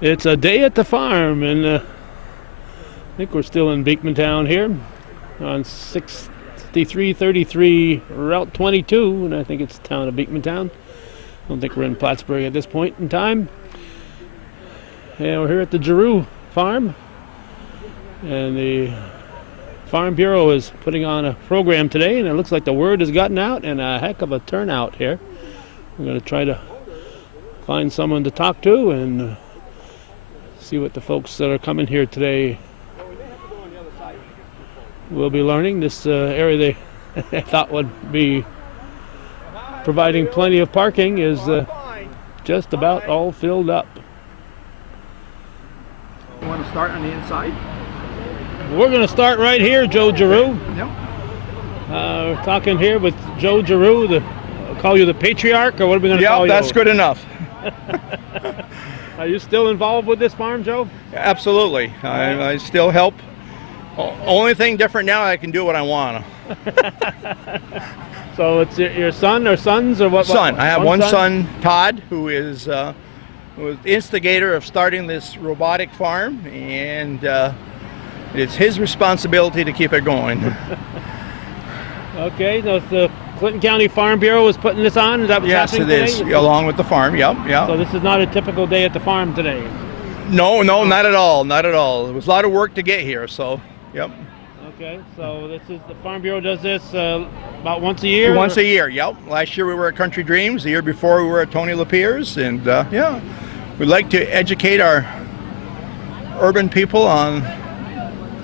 It's a day at the farm, and I think we're still in Beekmantown here on 6333 Route 22, and I think it's the town of Beekmantown. I don't think we're in Plattsburgh at this point in time. And we're here at the Giroux Farm, and the Farm Bureau is putting on a program today, and it looks like the word has gotten out, and a heck of a turnout here. We're going to try to find someone to talk to and see what the folks that are coming here today will be learning. This area they thought would be providing plenty of parking is just about all filled up. You want to start on the inside? We're going to start right here, Joe Giroux. Yep. We're talking here with Joe Giroux. I'll call you the patriarch, or what are we going to call you? Yeah, that's good enough. Are you still involved with this farm, Joe? Absolutely. I still help. Only thing different now, I can do what I want. So it's your son or sons or what? Son. I have one son, Todd, who was the instigator of starting this robotic farm, and it's his responsibility to keep it going. Okay, so the Clinton County Farm Bureau is putting this on? Is that what's happening today? Yes, it is, along with the farm, yep. So this is not a typical day at the farm today? No, not at all, not at all. It was a lot of work to get here, so, yep. Okay, so this is the Farm Bureau does this about once a year? Once a year, yep. Last year we were at Country Dreams. The year before we were at Tony Lapierre's, and yeah, we'd like to educate our urban people on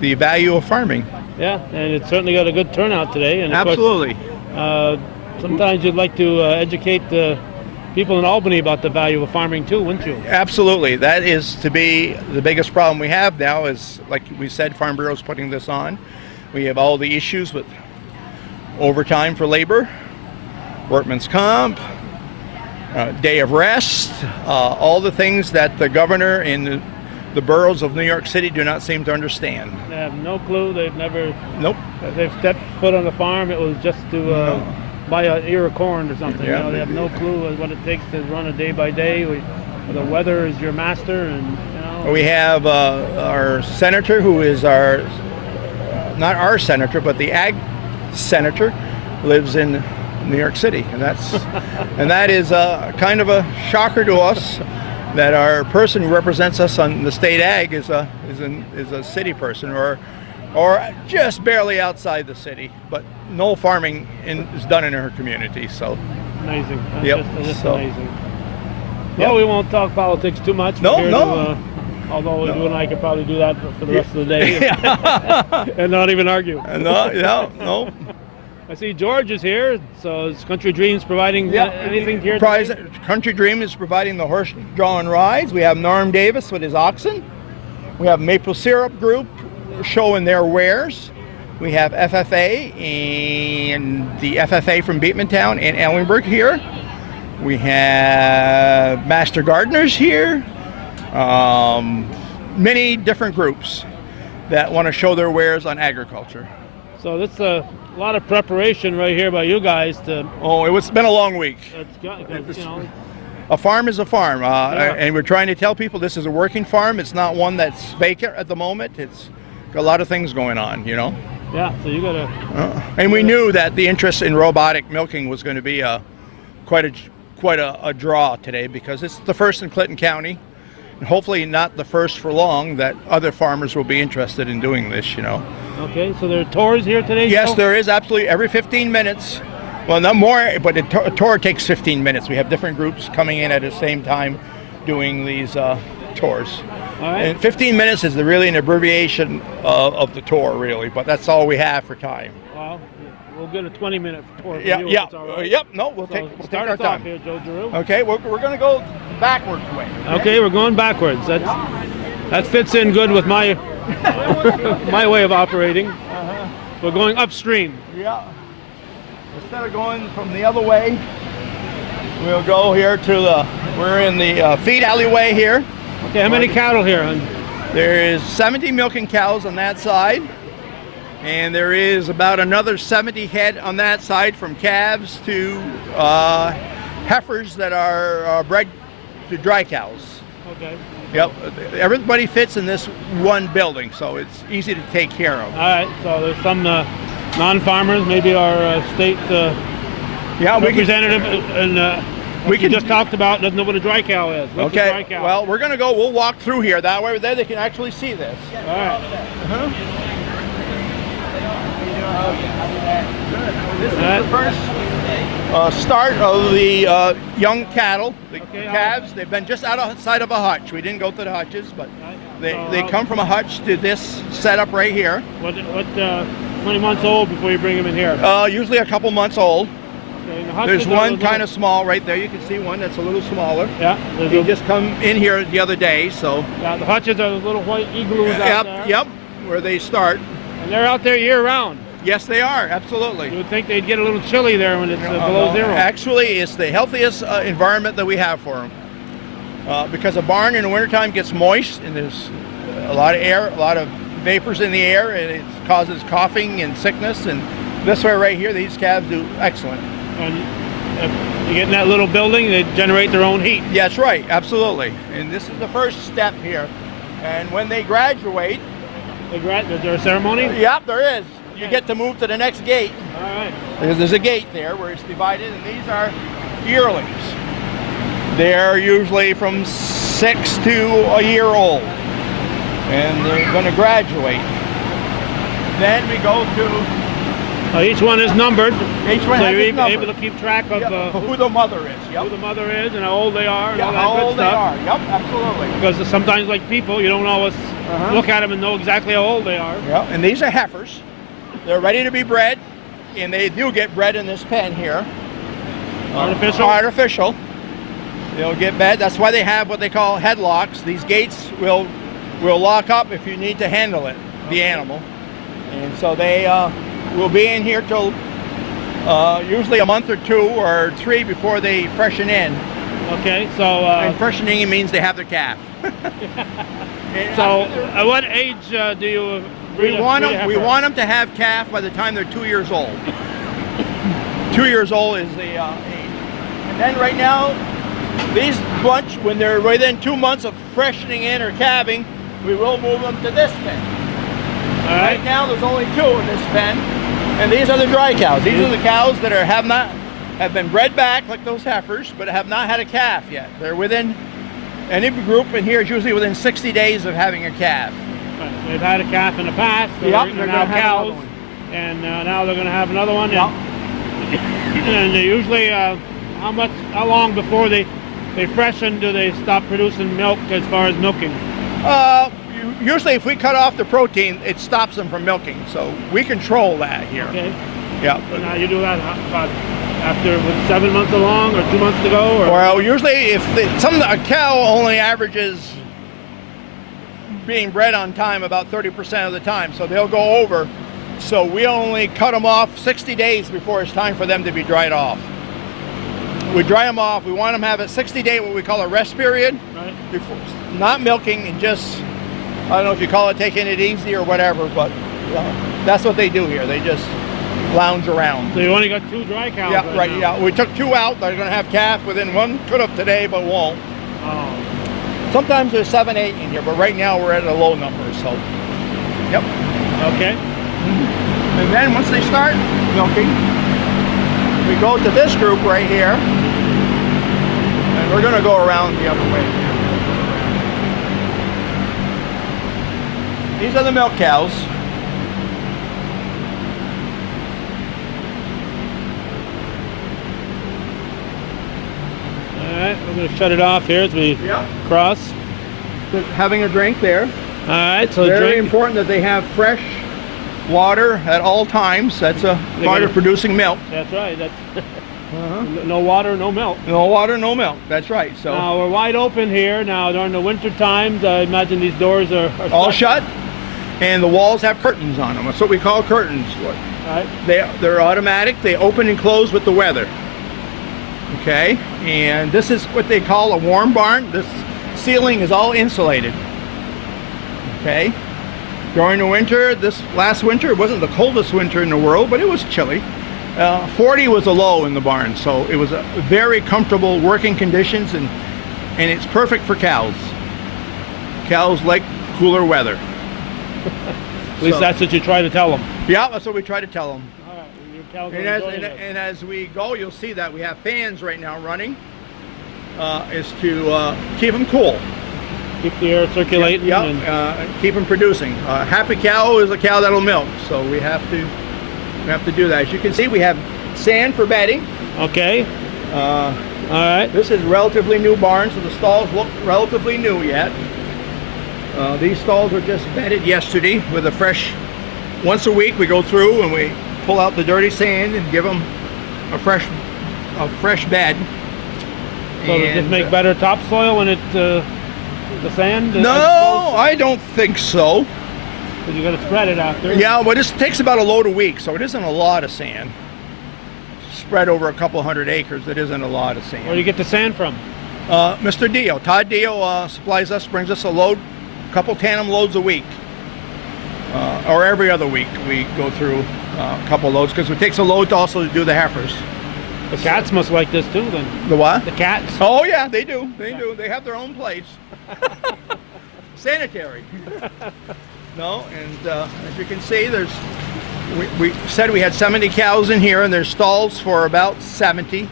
the value of farming. Yeah, and it's certainly got a good turnout today. And of absolutely. Course, sometimes you'd like to educate the people in Albany about the value of farming too, wouldn't you? Absolutely. That is to be the biggest problem we have now is, like we said, Farm Bureau's putting this on. We have all the issues with overtime for labor, workman's comp, day of rest, all the things that the governor in the boroughs of New York City do not seem to understand. They have no clue. They've never. Nope. They've stepped foot on the farm. It was just to buy an ear of corn or something. Yeah, you know, they have no clue what it takes to run a day by day. The weather is your master, and you know. We have our senator, who is not our senator, but the ag senator, lives in New York City, and that is kind of a shocker to us. That our person who represents us on the state ag is a city person, or just barely outside the city, but no farming is done in her community. So amazing. Yep. Just so, amazing. Yep. Well, we won't talk politics too much. No. Although you and I could probably do that for the rest of the day and not even argue. No. I see George is here, so is Country Dreams providing anything here today? Country Dream is providing the horse-drawn rides. We have Norm Davis with his oxen. We have Maple Syrup Group showing their wares. We have FFA and the FFA from Beekmantown and Ellenburg here. We have Master Gardeners here. Many different groups that want to show their wares on agriculture. So this is a lot of preparation right here by you guys to. Oh, it's been a long week. A farm is a farm, and we're trying to tell people this is a working farm. It's not one that's vacant at the moment. It's got a lot of things going on, you know. Yeah, so you gotta. And we knew that the interest in robotic milking was going to be quite a draw today, because it's the first in Clinton County. And hopefully not the first for long that other farmers will be interested in doing this, you know. Okay, so there are tours here today? Yes, there is, absolutely. Every 15 minutes. Well, not more, but a tour takes 15 minutes. We have different groups coming in at the same time doing these tours. All right. And 15 minutes is really an abbreviation of the tour, really, but that's all we have for time. Well, we'll get a 20-minute tour. Yeah. Right. Yep. No, we'll take our time. Here, Joe Giroux. Okay, we're going to go backwards way. Okay, we're going backwards. That fits in good with my my way of operating. We're going upstream. Yeah. Instead of going from the other way, we'll go here to we're in the feed alleyway here. Okay, how many cattle here? There is 70 milking cows on that side. And there is about another 70 head on that side, from calves to heifers that are bred to dry cows. Okay. Yep, everybody fits in this one building, so it's easy to take care of. All right, so there's some non-farmers, maybe our state representative, and we just talked about doesn't know what a dry cow is. What's a dry cow? Well, we're going to we'll walk through here. That way there they can actually see this. All right. This is the first start of the young cattle, the calves. They've been just outside of a hutch. We didn't go to the hutches, but they come from a hutch to this setup right here. What 20 months old before you bring them in here? Usually a couple months old. Okay, the There's one kind of small right there. You can see one that's a little smaller. Yeah. He just come in here the other day, so. Yeah, the hutches are the little white igloos out there. Yep, where they start. And they're out there year round. Yes, they are, absolutely. You would think they'd get a little chilly there when it's below zero. Actually, it's the healthiest environment that we have for them. Because a barn in the wintertime gets moist, and there's a lot of air, a lot of vapors in the air, and it causes coughing and sickness. And this way right here, these calves do excellent. And if you get in that little building, they generate their own heat. Yeah, that's right, absolutely. And this is the first step here. And when they graduate... Is there a ceremony? Yep, there is. You get to move to the next gate. All right. There's a gate there where it's divided, and these are yearlings. They're usually from 6 to a year old, and they're going to graduate. Then we go to... each one is numbered. Each one so has you're number. able to keep track of who the mother is. Yep. Who the mother is and how old they are and all that how good old stuff. they are. Yep, absolutely. Because sometimes, like people, you don't always look at them and know exactly how old they are. Yep, and these are heifers. They're ready to be bred, and they do get bred in this pen here. Artificial? Artificial. They'll get bred. That's why they have what they call headlocks. These gates will lock up if you need to handle it, the animal. And so they will be in here till usually a month or 2 or 3 before they freshen in. Okay, so... and freshening means they have their calf. So at what age do you... We want them to have calf by the time they're 2 years old. 2 years old is the age. And then right now, these bunch, when they're within 2 months of freshening in or calving, we will move them to this pen. All right. Right now, there's only 2 in this pen, and these are the dry cows. These are the cows that have been bred back like those heifers, but have not had a calf yet. They're within, any group in here is usually within 60 days of having a calf. Right. They've had a calf in the past, so they're now cows, and now they're going to have another one. Yep. And usually, how long before they freshen do they stop producing milk as far as milking? Usually if we cut off the protein, it stops them from milking, so we control that here. Okay. Yeah. So now you do that about after 7 months along or 2 months to go? Or? Well, usually if a cow only averages being bred on time about 30% of the time, so they'll go over. So we only cut them off 60 days before it's time for them to be dried off. We dry them off. We want them to have a 60-day, what we call a rest period, right. Before, not milking and just, I don't know if you call it taking it easy or whatever, but that's what they do here. They just lounge around. So you only got 2 dry cows? Yeah, right. Now. Yeah, we took 2 out. They're going to have calf within one. Could have today, but won't. Oh. Sometimes there's 7, 8 in here, but right now we're at a low number. So, yep. Okay. And then once they start milking, we go to this group right here, and we're going to go around the other way. These are the milk cows. All right, we're going to shut it off here as we cross. They're having a drink there. All right, so very important that they have fresh water at all times. That's a part of producing milk. That's right. That's no water, no milk. No water, no milk. That's right. So now we're wide open here. Now during the winter times, I imagine these doors are all shut, and the walls have curtains on them. That's what we call curtains. All right. They're automatic. They open and close with the weather. Okay, and this is what they call a warm barn. This ceiling is all insulated. Okay, During the winter, this last winter, it wasn't the coldest winter in the world, but it was chilly. 40 was a low in the barn, so it was a very comfortable working conditions, and it's perfect for cows. Cows like cooler weather. At least that's what you try to tell them. Yeah, that's what we try to tell them. All right, your cows are And enjoying it. as we go, you'll see that we have fans right now running, is to keep them cool. Keep the air circulating. Yeah, And keep them producing. A happy cow is a cow that'll milk, so we have to do that. As you can see, we have sand for bedding. okay. All right. This is relatively new barn, so the stalls look relatively new yet. These stalls were just bedded yesterday with a fresh. Once a week we go through and we pull out the dirty sand and give them a fresh bed. So does it make better topsoil when it the sand? No, I don't think so. Because you got to spread it after. Yeah, well, this takes about a load a week, so it isn't a lot of sand. Spread over a couple hundred acres, it isn't a lot of sand. Where do you get the sand from? Mr. Dio, Todd Dio supplies us, brings us a couple tandem loads a week. Or every other week we go through a couple loads, because it takes a load to also do the heifers. The cats must like this too then. The what? The cats? Oh yeah, they do. They do. They have their own place. Sanitary. No, and as you can see, we said we had 70 cows in here, and there's stalls for about 70.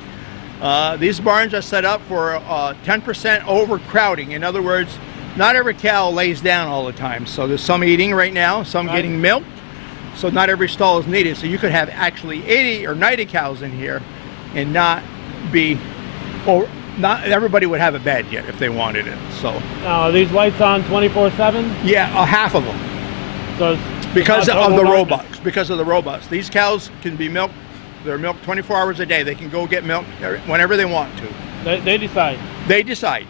These barns are set up for 10% overcrowding. In other words, not every cow lays down all the time. So there's some eating right now, some getting milked. So not every stall is needed. So you could have actually 80 or 90 cows in here and not everybody would have a bed yet if they wanted it. So Now, are these lights on 24/7? yeah, half of them. So Because of the robots. Because of the robots. These cows can be milked. They're milked 24 hours a day. They can go get milk whenever they want to. They decide. They decide.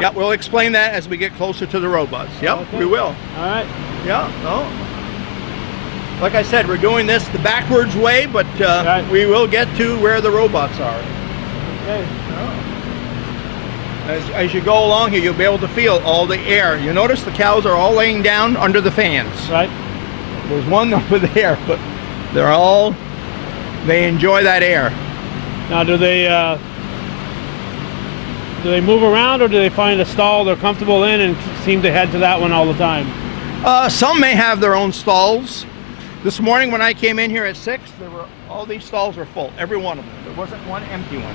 Yeah, we'll explain that as we get closer to the robots. Yep, Okay. we will. All right. Yeah, no. Like I said, we're doing this the backwards way, but Right. we will get to where the robots are. Okay. As you go along here, you'll be able to feel all the air. You notice the cows are all laying down under the fans. Right. There's one over there, but they enjoy that air. Now, do they move around, or do they find a stall they're comfortable in and seem to head to that one all the time? Some may have their own stalls. This morning when I came in here at 6, all these stalls were full, every one of them. There wasn't one empty one.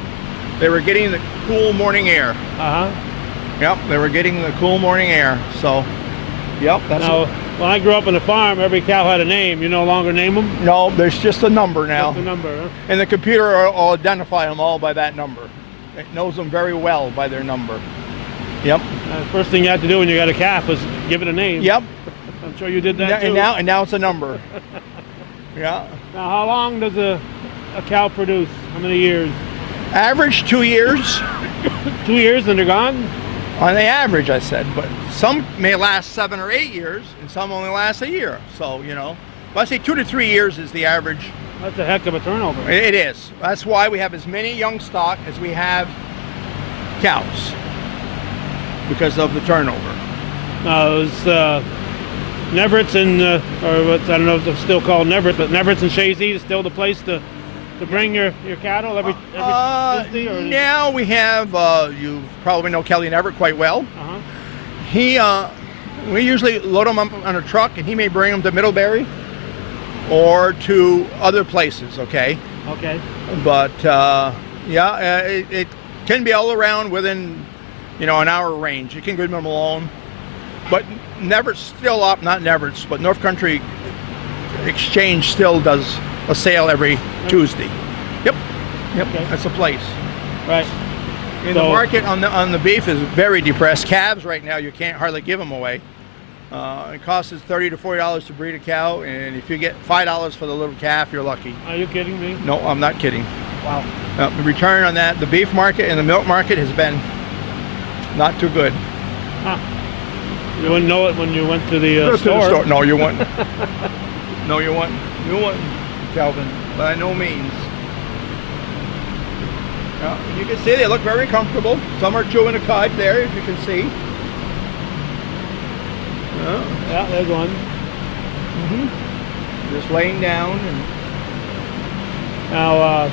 They were getting the cool morning air. Uh-huh. Yep, they were getting the cool morning air. So, yep, that's Now, when I grew up on the farm, every cow had a name. You no longer name them? No, there's just a number now. Just a number, huh? And the computer will identify them all by that number. It knows them very well by their number. Yep. First thing you have to do when you got a calf is give it a name. Yep. I'm sure you did that too. And now it's a number. Yeah. Now, how long does a cow produce? How many years? Average 2 years. 2 years and they're gone? On the average, I said, but some may last 7 or 8 years, and some only last a year. So, but I say 2 to 3 years is the average. That's a heck of a turnover. It is. That's why we have as many young stock as we have cows, because of the turnover. Now, it was Neverett's and, or what, I don't know if it's still called Neverett, but Neverett's and Shazy is still the place to bring your cattle every Tuesday? Or now we have, you probably know Kelly Neverett quite well. Uh-huh. We usually load him up on a truck, and he may bring them to Middlebury or to other places, okay? Okay. But, it can be all around within, an hour range. You can give them alone. But Neverett's still up, not Neverett's, but North Country Exchange still does a sale every Tuesday. Yep, okay. That's a place. Right. The market on the beef is very depressed. Calves right now, you can't hardly give them away. It costs us $30 to $40 to breed a cow, and if you get $5 for the little calf, you're lucky. Are you kidding me? No, I'm not kidding. Wow. The return on that, the beef market and the milk market has been not too good. Huh. You wouldn't know it when you went to the store. No, you wouldn't. No, you wouldn't. You wouldn't, Calvin, by no means. You can see they look very comfortable. Some are chewing a cud there, as you can see. Yeah, there's one. Just laying down. And Now,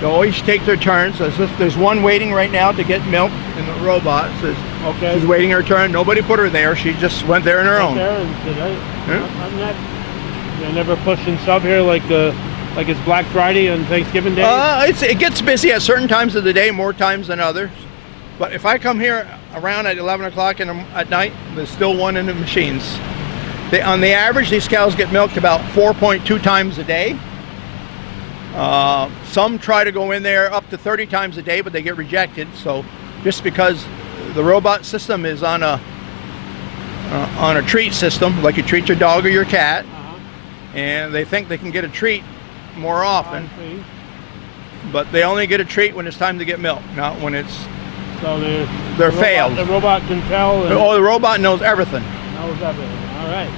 they always take their turns. As if there's one waiting right now to get milk in the robot. Says okay. she's waiting her turn. Nobody put her there. She just went there on her own. There and said, I'm not. They never push and shove here like it's Black Friday and Thanksgiving Day. It gets busy at certain times of the day, more times than others. But if I come here around at 11 o'clock at night, there's still one in the machines. On the average, these cows get milked about 4.2 times a day. Some try to go in there up to 30 times a day, but they get rejected. So just because the robot system is on a treat system, like you treat your dog or your cat, and they think they can get a treat more often, but they only get a treat when it's time to get milk, not when it's they're failed. The robot can tell. Oh, the robot knows everything. Knows everything. All right.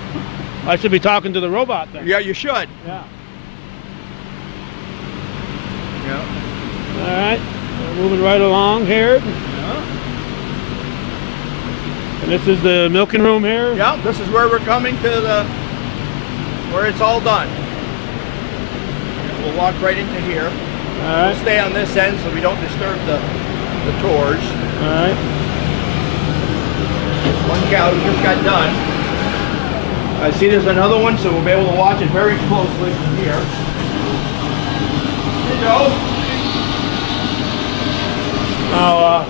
I should be talking to the robot then. Yeah, you should. Yeah. Yeah. All right. We're moving right along here. Yeah. And this is the milking room here. Yeah. This is where we're coming to where it's all done. We'll walk right into here. All right. We'll stay on this end so we don't disturb the tours. All right. One cow just got done. I see there's another one, so we'll be able to watch it very closely from here. Here you go. Now,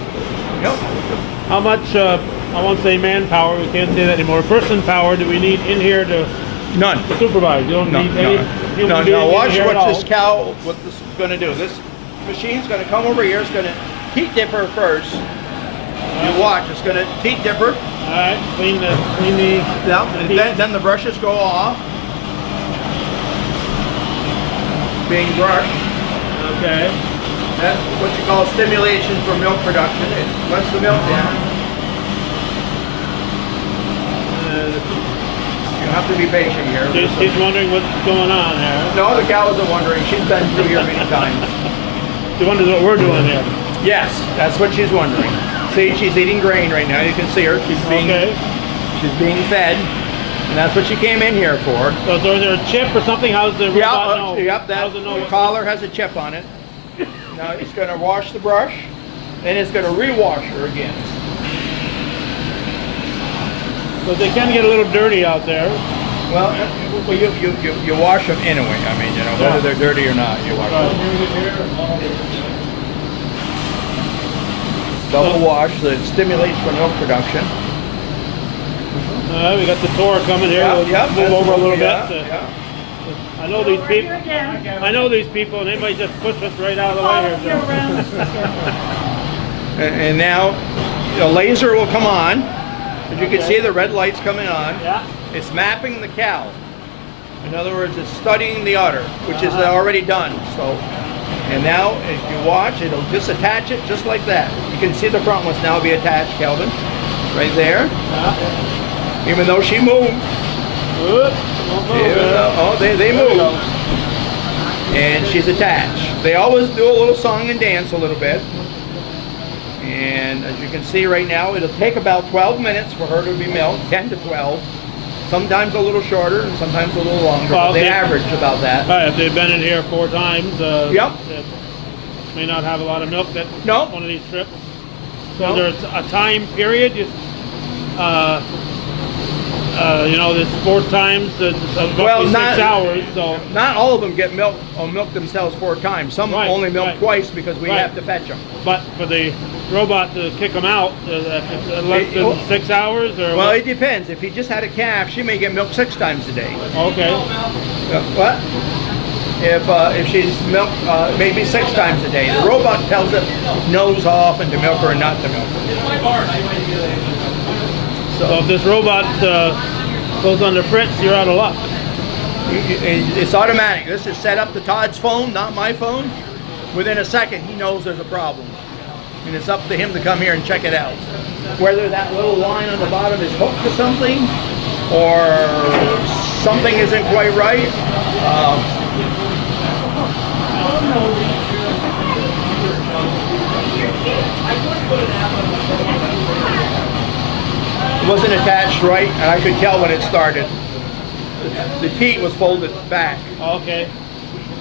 Yep. how much, I won't say manpower, we can't say that anymore, person power do we need in here to None. supervise? You don't need any human being No. Watch in here what at all. this cow, what this is going to do. This machine's going to come over here. It's going to teat dip her first. You watch. It's going to teat dip her. All right. Clean the. Yeah. And then the brushes go off. Being brushed. Okay. That's what you call stimulation for milk production. It lets the milk down. You have to be patient here. She's wondering what's going on here. No, the cow isn't wondering. She's been through here many times. She wonders what we're doing here. Yes, that's what she's wondering. See, she's eating grain right now. You can see her. She's being fed, and that's what she came in here for. So is there a chip or something? How's the robot know? Yep. That the collar has a chip on it. Now it's going to wash the brush, then it's going to rewash her again. But they can get a little dirty out there. Well, you wash them anyway. I mean, you know, whether they're dirty or not, you wash them. Double wash, so it stimulates for milk production. We got the tour coming here. We'll move over a little bit. I know these people. And they might just push us right out of the way here. And now, the laser will come on. As you can see, the red light's coming on. Yeah. It's mapping the cow. In other words, it's studying the udder, which is already done. So, and now, as you watch, it'll just attach it just like that. You can see the front ones now be attached, Kelvin, right there. Even though she moved. They move. And she's attached. They always do a little song and dance a little bit. And as you can see right now, it'll take about 12 minutes for her to be milked, 10 to 12. Sometimes a little shorter and sometimes a little longer, but they average about that. Right, if they've been in here 4 times, yep. It may not have a lot of milk that one of these trips. So there's a time period. You know, this 4 times, roughly 6 hours. So not all of them get milk themselves 4 times. Some only milk twice because we have to fetch them. But for the robot to kick them out, less than 6 hours, or well, it depends. If he just had a calf, she may get milked 6 times a day. Okay. What? If she's milked maybe 6 times a day, the robot tells it knows how often to milk her and not to milk her. So if this robot goes on the fritz, you're out of luck. It's automatic. This is set up to Todd's phone, not my phone. Within a second, he knows there's a problem. And it's up to him to come here and check it out. Whether that little line on the bottom is hooked to something, or something isn't quite right. It wasn't attached right, and I could tell when it started. The teat was folded back. Okay.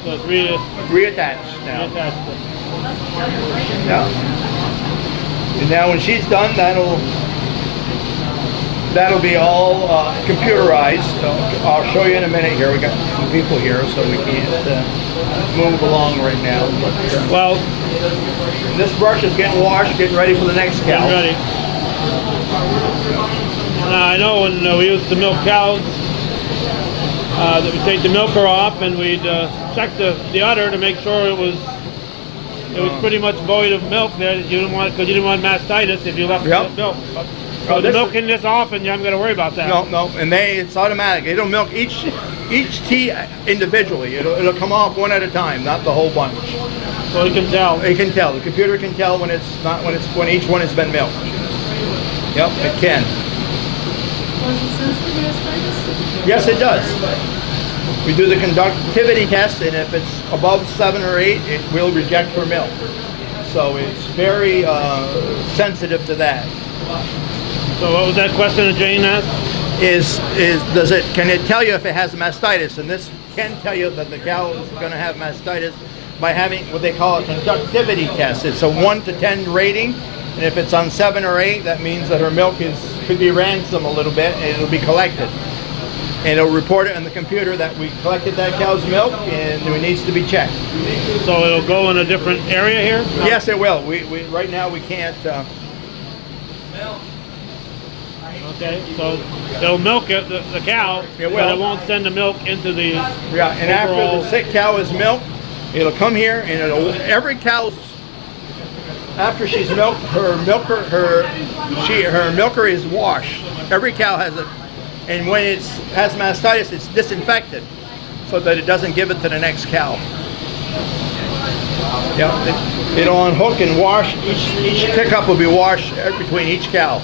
So it's Reattached now. reattached. Yeah. And now when she's done, that'll be all computerized. So I'll show you in a minute here. We got some people here, so we can't move along right now. But, Well, this brush is getting washed, getting ready for the next cow. ready. Now I know when we used to milk cows, that we'd take the milker off and we'd check the udder to make sure it was pretty much void of milk there. You didn't want, because you didn't want mastitis if you left the milk. So the milking this off, and you haven't got to worry about that. No, and it's automatic. It'll milk each teat individually. It'll come off one at a time, not the whole bunch. So you can tell. It can tell. The computer can tell when each one has been milked. Yep, it can. Yes, it does. We do the conductivity test, and if it's above 7 or 8, it will reject for milk. So it's very sensitive to that. So what was that question that Jane asked? Can it tell you if it has mastitis? And this can tell you that the cow is going to have mastitis by having what they call a conductivity test. It's a 1 to 10 rating, and if it's on 7 or 8, that means that her milk could be ransomed a little bit, and it'll be collected. And it'll report it on the computer that we collected that cow's milk and it needs to be checked. So it'll go in a different area here? No? Yes, it will. We right now we can't. Okay, so it'll milk it, the cow, It will. but it won't send the milk into the Yeah, and after the sick cow is milked, it'll come here and every cow's, after she's milked, her milker is washed. Every cow has it, and when it has mastitis, it's disinfected so that it doesn't give it to the next cow. Yeah, it'll unhook and wash. Each pickup will be washed between each cow.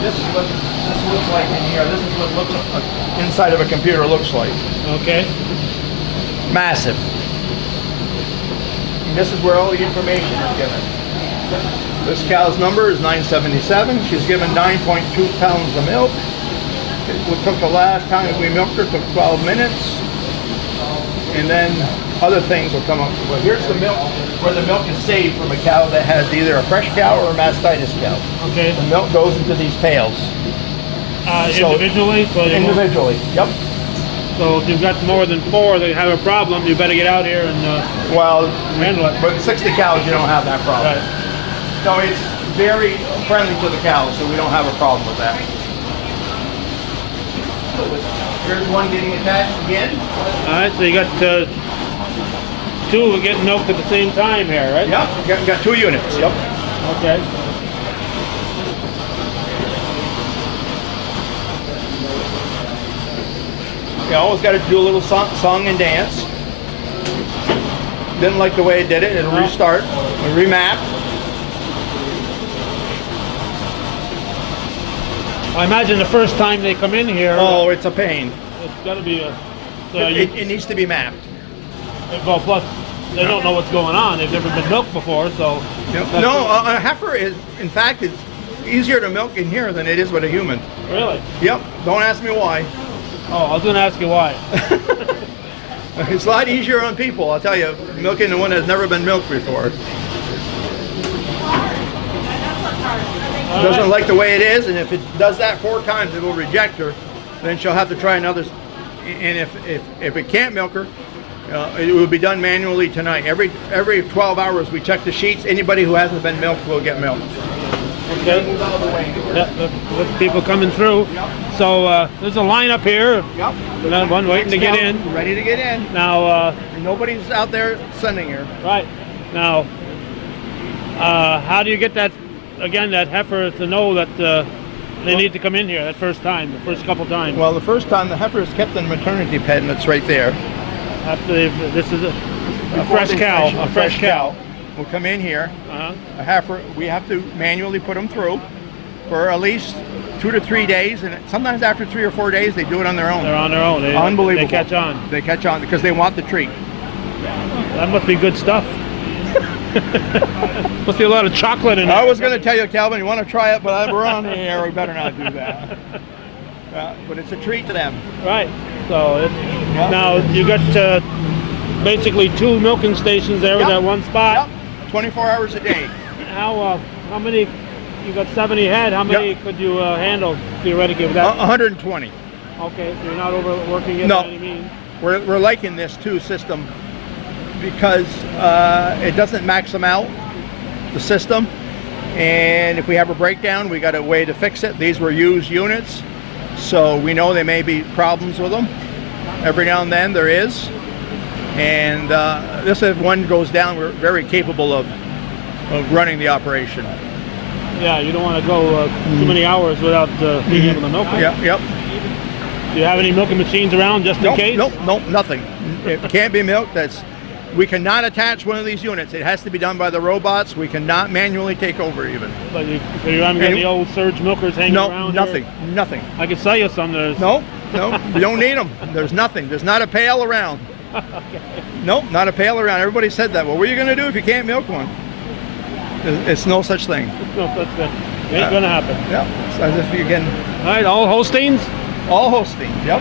This is what this looks like in here. This is what inside of a computer looks like. Okay. Massive. And this is where all the information is given. This cow's number is 977. She's given 9.2 pounds of milk. It took the last time we milked her, took 12 minutes. And then other things will come up. Well, here's the milk, where the milk is saved from a cow that has either a fresh cow or a mastitis cow. Okay. The milk goes into these pails. Individually? So Individually, yep. So if you've got more than 4 that have a problem, you better get out here and handle it. But 60 cows, you don't have that problem. Right. So it's very friendly to the cows, so we don't have a problem with that. Here's one getting attached again. All right, so you got 2 getting milked at the same time here, right? Yep, got 2 units, yep. Okay. You always got to do a little song and dance. Didn't like the way it did it. It'll restart. We'll remap. I imagine the first time they come in here. Oh, it's a pain. It's got to be a. So It needs to be mapped. well, plus they don't know what's going on. They've never been milked before, so. No, a heifer is, in fact, it's easier to milk in here than it is with a human. Really? Yep. Don't ask me why. Oh, I was going to ask you why. It's a lot easier on people, I'll tell you, milking the one that's never been milked before. Doesn't like the way it is, and if it does that 4 times, it will reject her. Then she'll have to try another. And if it can't milk her, it will be done manually tonight. Every 12 hours, we check the sheets. Anybody who hasn't been milked will get milked. Okay. Yep, with people coming through. Yep. So there's a line up here. Yep. Another one waiting to get in. Ready to get in. Now. Nobody's out there sending her. Right. Now, how do you get that? Again, that heifer to know that they need to come in here that first time, the first couple times. Well, the first time the heifer is kept in the maternity pen that's right there. After this is a fresh cow. A fresh cow. Will come in here. Uh-huh. A heifer, we have to manually put them through for at least 2 to 3 days, and sometimes after 3 or 4 days, they do it on their own. They're on their own. Unbelievable. They catch on. They catch on because they want the treat. That must be good stuff. Must be a lot of chocolate in it. I was going to tell you, Calvin, you want to try it, but we're on the air. We better not do that. But it's a treat to them. Right. So now you got basically 2 milking stations there with that one spot. Yep. 24 hours a day. How many? You got 70 head. How many could you handle theoretically with that? 120. Okay, so you're not overworking it No. by any means. We're liking this too system because it doesn't max them out, the system, and if we have a breakdown, we got a way to fix it. These were used units, so we know there may be problems with them. Every now and then there is, and this, if one goes down, we're very capable of running the operation. Yeah, you don't want to go too many hours without being able to milk it. Yeah, yep. Do you have any milking machines around just in case? Nope, nothing. It can't be milked. We cannot attach one of these units. It has to be done by the robots. We cannot manually take over even. But so you haven't got any old surge milkers hanging around? Nothing. I could sell you some. No, we don't need them. There's nothing. There's not a pail around. Okay. Nope, not a pail around. Everybody said that. Well, what are you going to do if you can't milk one? It's no such thing. No such thing. It ain't gonna happen. Yeah, it's as if you can. All right, all Holsteins? All Holsteins, yep.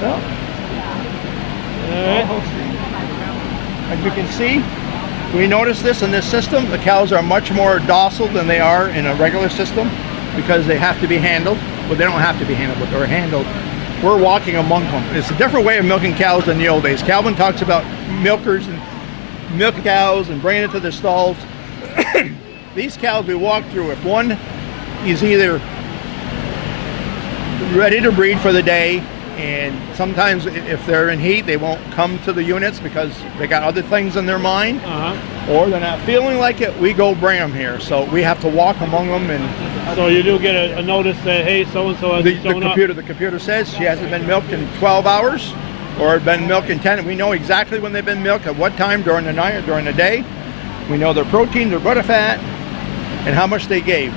Yep. All right. All Holsteins. As you can see, we notice this in this system. The cows are much more docile than they are in a regular system because they have to be handled. Well, they don't have to be handled, but they're handled. We're walking among them. It's a different way of milking cows than the old days. Calvin talks about milkers and milk cows and bringing it to the stalls. These cows we walk through, if one is either ready to breed for the day, and sometimes if they're in heat they won't come to the units because they got other things in their mind, or they're not feeling like it, we go bring them here. So we have to walk among them. And so you do get a notice that, hey, so-and-so has shown up. The computer says she hasn't been milked in 12 hours or been milked in 10. We know exactly when they've been milked, at what time during the night or during the day. We know their protein, their butter fat, and how much they gave.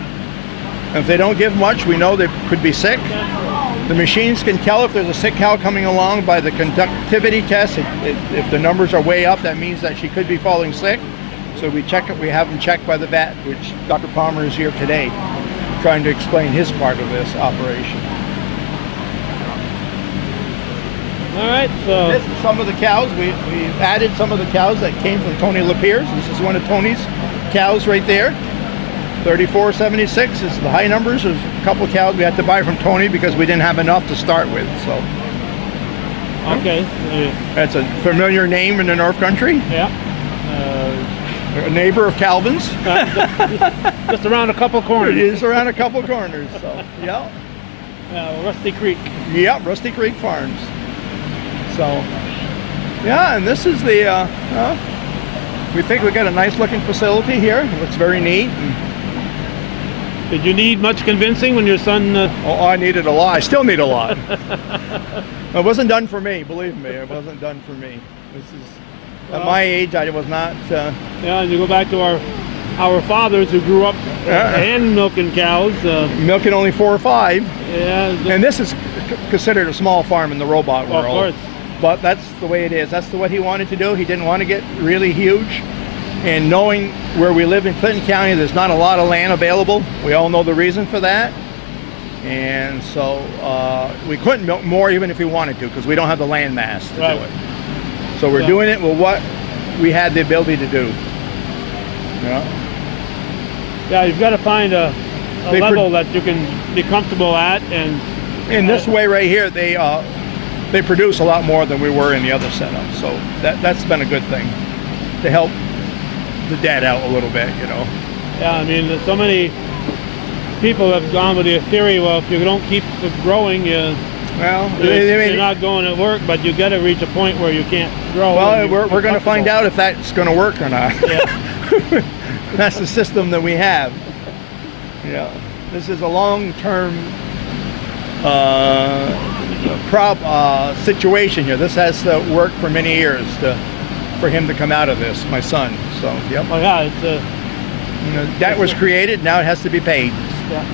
And if they don't give much, we know they could be sick. The machines can tell if there's a sick cow coming along by the conductivity test. If the numbers are way up, that means that she could be falling sick. So we check it. We have them checked by the vet, which Dr. Palmer is here today, trying to explain his part of this operation. All right, so this is some of the cows. We've added some of the cows that came from Tony Lapierre's. This is one of Tony's cows right there. 3476 is the high numbers. There's a couple of cows we had to buy from Tony because we didn't have enough to start with. So okay, that's a familiar name in the North Country. Yeah. A neighbor of Calvin's. Just around a couple corners. It is around a couple corners. So yeah. Rusty Creek. Yeah, Rusty Creek Farms. So yeah, and this is the. We think we got a nice looking facility here. It looks very neat. Did you need much convincing when your son... Oh, I needed a lot. I still need a lot. It wasn't done for me, believe me. It wasn't done for me. This is, at my age, I was not... Yeah, and you go back to our fathers who grew up hand milking cows. Milking only 4 or 5. Yeah. And this is considered a small farm in the robot world. Of course. But that's the way it is. That's what he wanted to do. He didn't want to get really huge. And knowing where we live in Clinton County, there's not a lot of land available. We all know the reason for that. And so we couldn't milk more even if we wanted to because we don't have the land mass to do it. So we're doing it with what we had the ability to do. Yeah, you've got to find a level that you can be comfortable at. And in this way right here, they produce a lot more than we were in the other setup. So that's been a good thing to help the dad out a little bit, you know. Yeah, I mean, so many people have gone with the theory, well, if you don't keep it growing, you're not going to work, but you got to reach a point where you can't grow. Well, we're going to find out if that's going to work or not. Yeah. That's the system that we have. Yeah, this is a long-term situation here. This has to work for many years for him to come out of this, my son. So, yep. Oh yeah, it's that was created. Now it has to be paid. Yeah.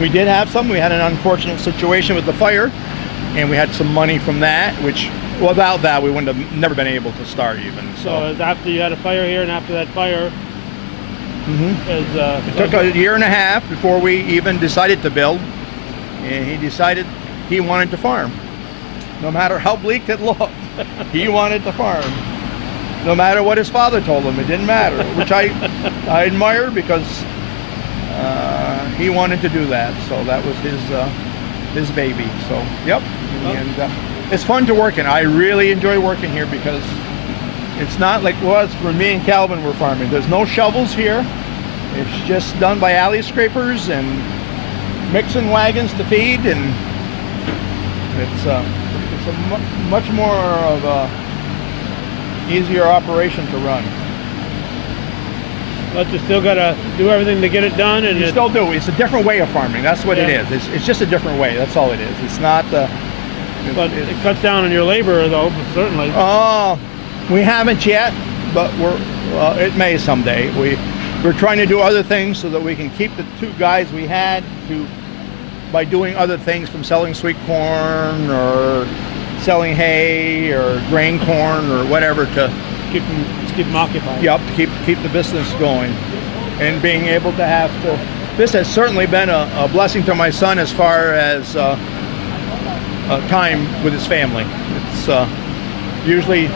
We did have some. We had an unfortunate situation with the fire, and we had some money from that, which Without that, we wouldn't have never been able to start even. So after you had a fire here, and after that fire, it took a year and a half before we even decided to build, and he decided he wanted to farm. No matter how bleak it looked, he wanted to farm. No matter what his father told him, it didn't matter, which I admire, because he wanted to do that. So that was his baby. So yep, and it's fun to work in. I really enjoy working here because it's not like it was when me and Calvin were farming. There's no shovels here. It's just done by alley scrapers and mixing wagons to feed, and it's a much more of a easier operation to run. But you still gotta do everything to get it done, and you still do. It's a different way of farming. That's what it is. It's just a different way. That's all it is. It's not. But it cuts down on your labor, though. Certainly. We haven't yet, but it may someday. We're trying to do other things so that we can keep the 2 guys we had by doing other things, from selling sweet corn or selling hay or grain corn or whatever, to keep them occupied. Yep, keep the business going, and being able to have to. This has certainly been a blessing to my son as far as time with his family. It's usually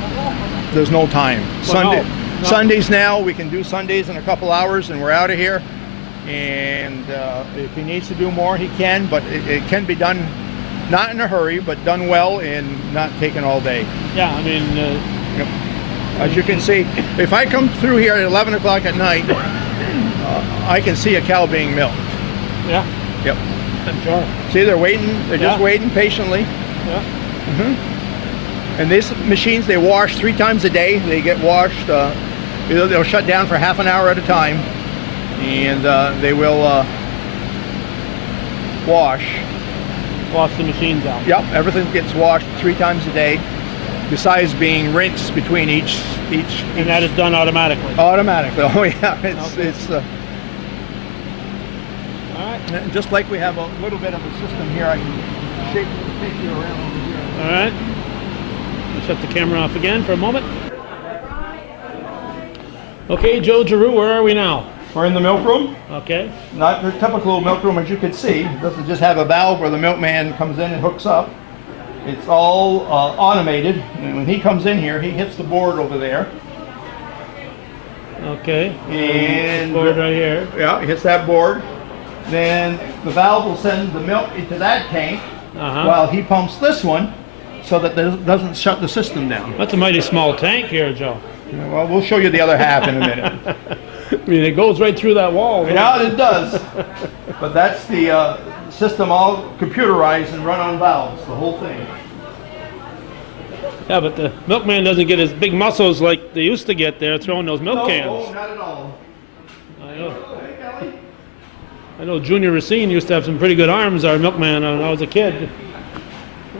there's no time. Well, Sundays now, we can do Sundays in a couple hours and we're out of here. And if he needs to do more, he can, but it can be done, not in a hurry, but done well and not taking all day. Yeah, I mean, yep. As you can see, if I come through here at 11 o'clock at night, I can see a cow being milked. Yeah. Yep. I'm sure. See, they're waiting. They're just waiting patiently. Yeah. And these machines, they wash 3 times a day. They get washed. They'll shut down for half an hour at a time, and they will wash the machines out. Yep, everything gets washed 3 times a day, besides being rinsed between each. And that is done automatically. Automatically. Oh yeah, it's. All right. Just like we have a little bit of a system here, I can take you around over here. All right. I'll shut the camera off again for a moment. Okay, Joe Giroux, where are we now? We're in the milk room. Okay. Not the typical milk room, as you can see. It doesn't just have a valve where the milkman comes in and hooks up. It's all automated, and when he comes in here, he hits the board over there. Okay. And board right here. Yeah, he hits that board. Then the valve will send the milk into that tank while he pumps this one, so that it doesn't shut the system down. That's a mighty small tank here, Joe. Well, we'll show you the other half in a minute. I mean, it goes right through that wall. Yeah, it does. But that's the system, all computerized and run on valves, the whole thing. Yeah, but the milkman doesn't get his big muscles like they used to get there throwing those milk cans. No, not at all. I know. I know Junior Racine used to have some pretty good arms, our milkman, when I was a kid,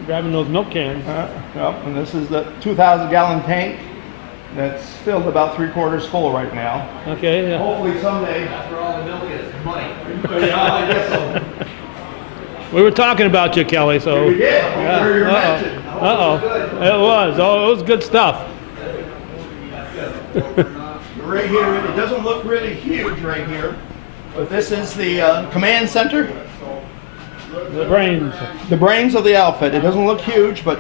grabbing those milk cans. Yep, and this is the 2,000-gallon tank that's filled about 3/4 full right now. Okay. Yeah. Hopefully someday. That's where all the milk is, money. Yeah, I guess so. We were talking about you, Kelly, so. We did. You're mentioned. It was. Oh, it was good stuff. Right here, it doesn't look really huge right here, but this is the command center. The brains. The brains of the outfit. It doesn't look huge, but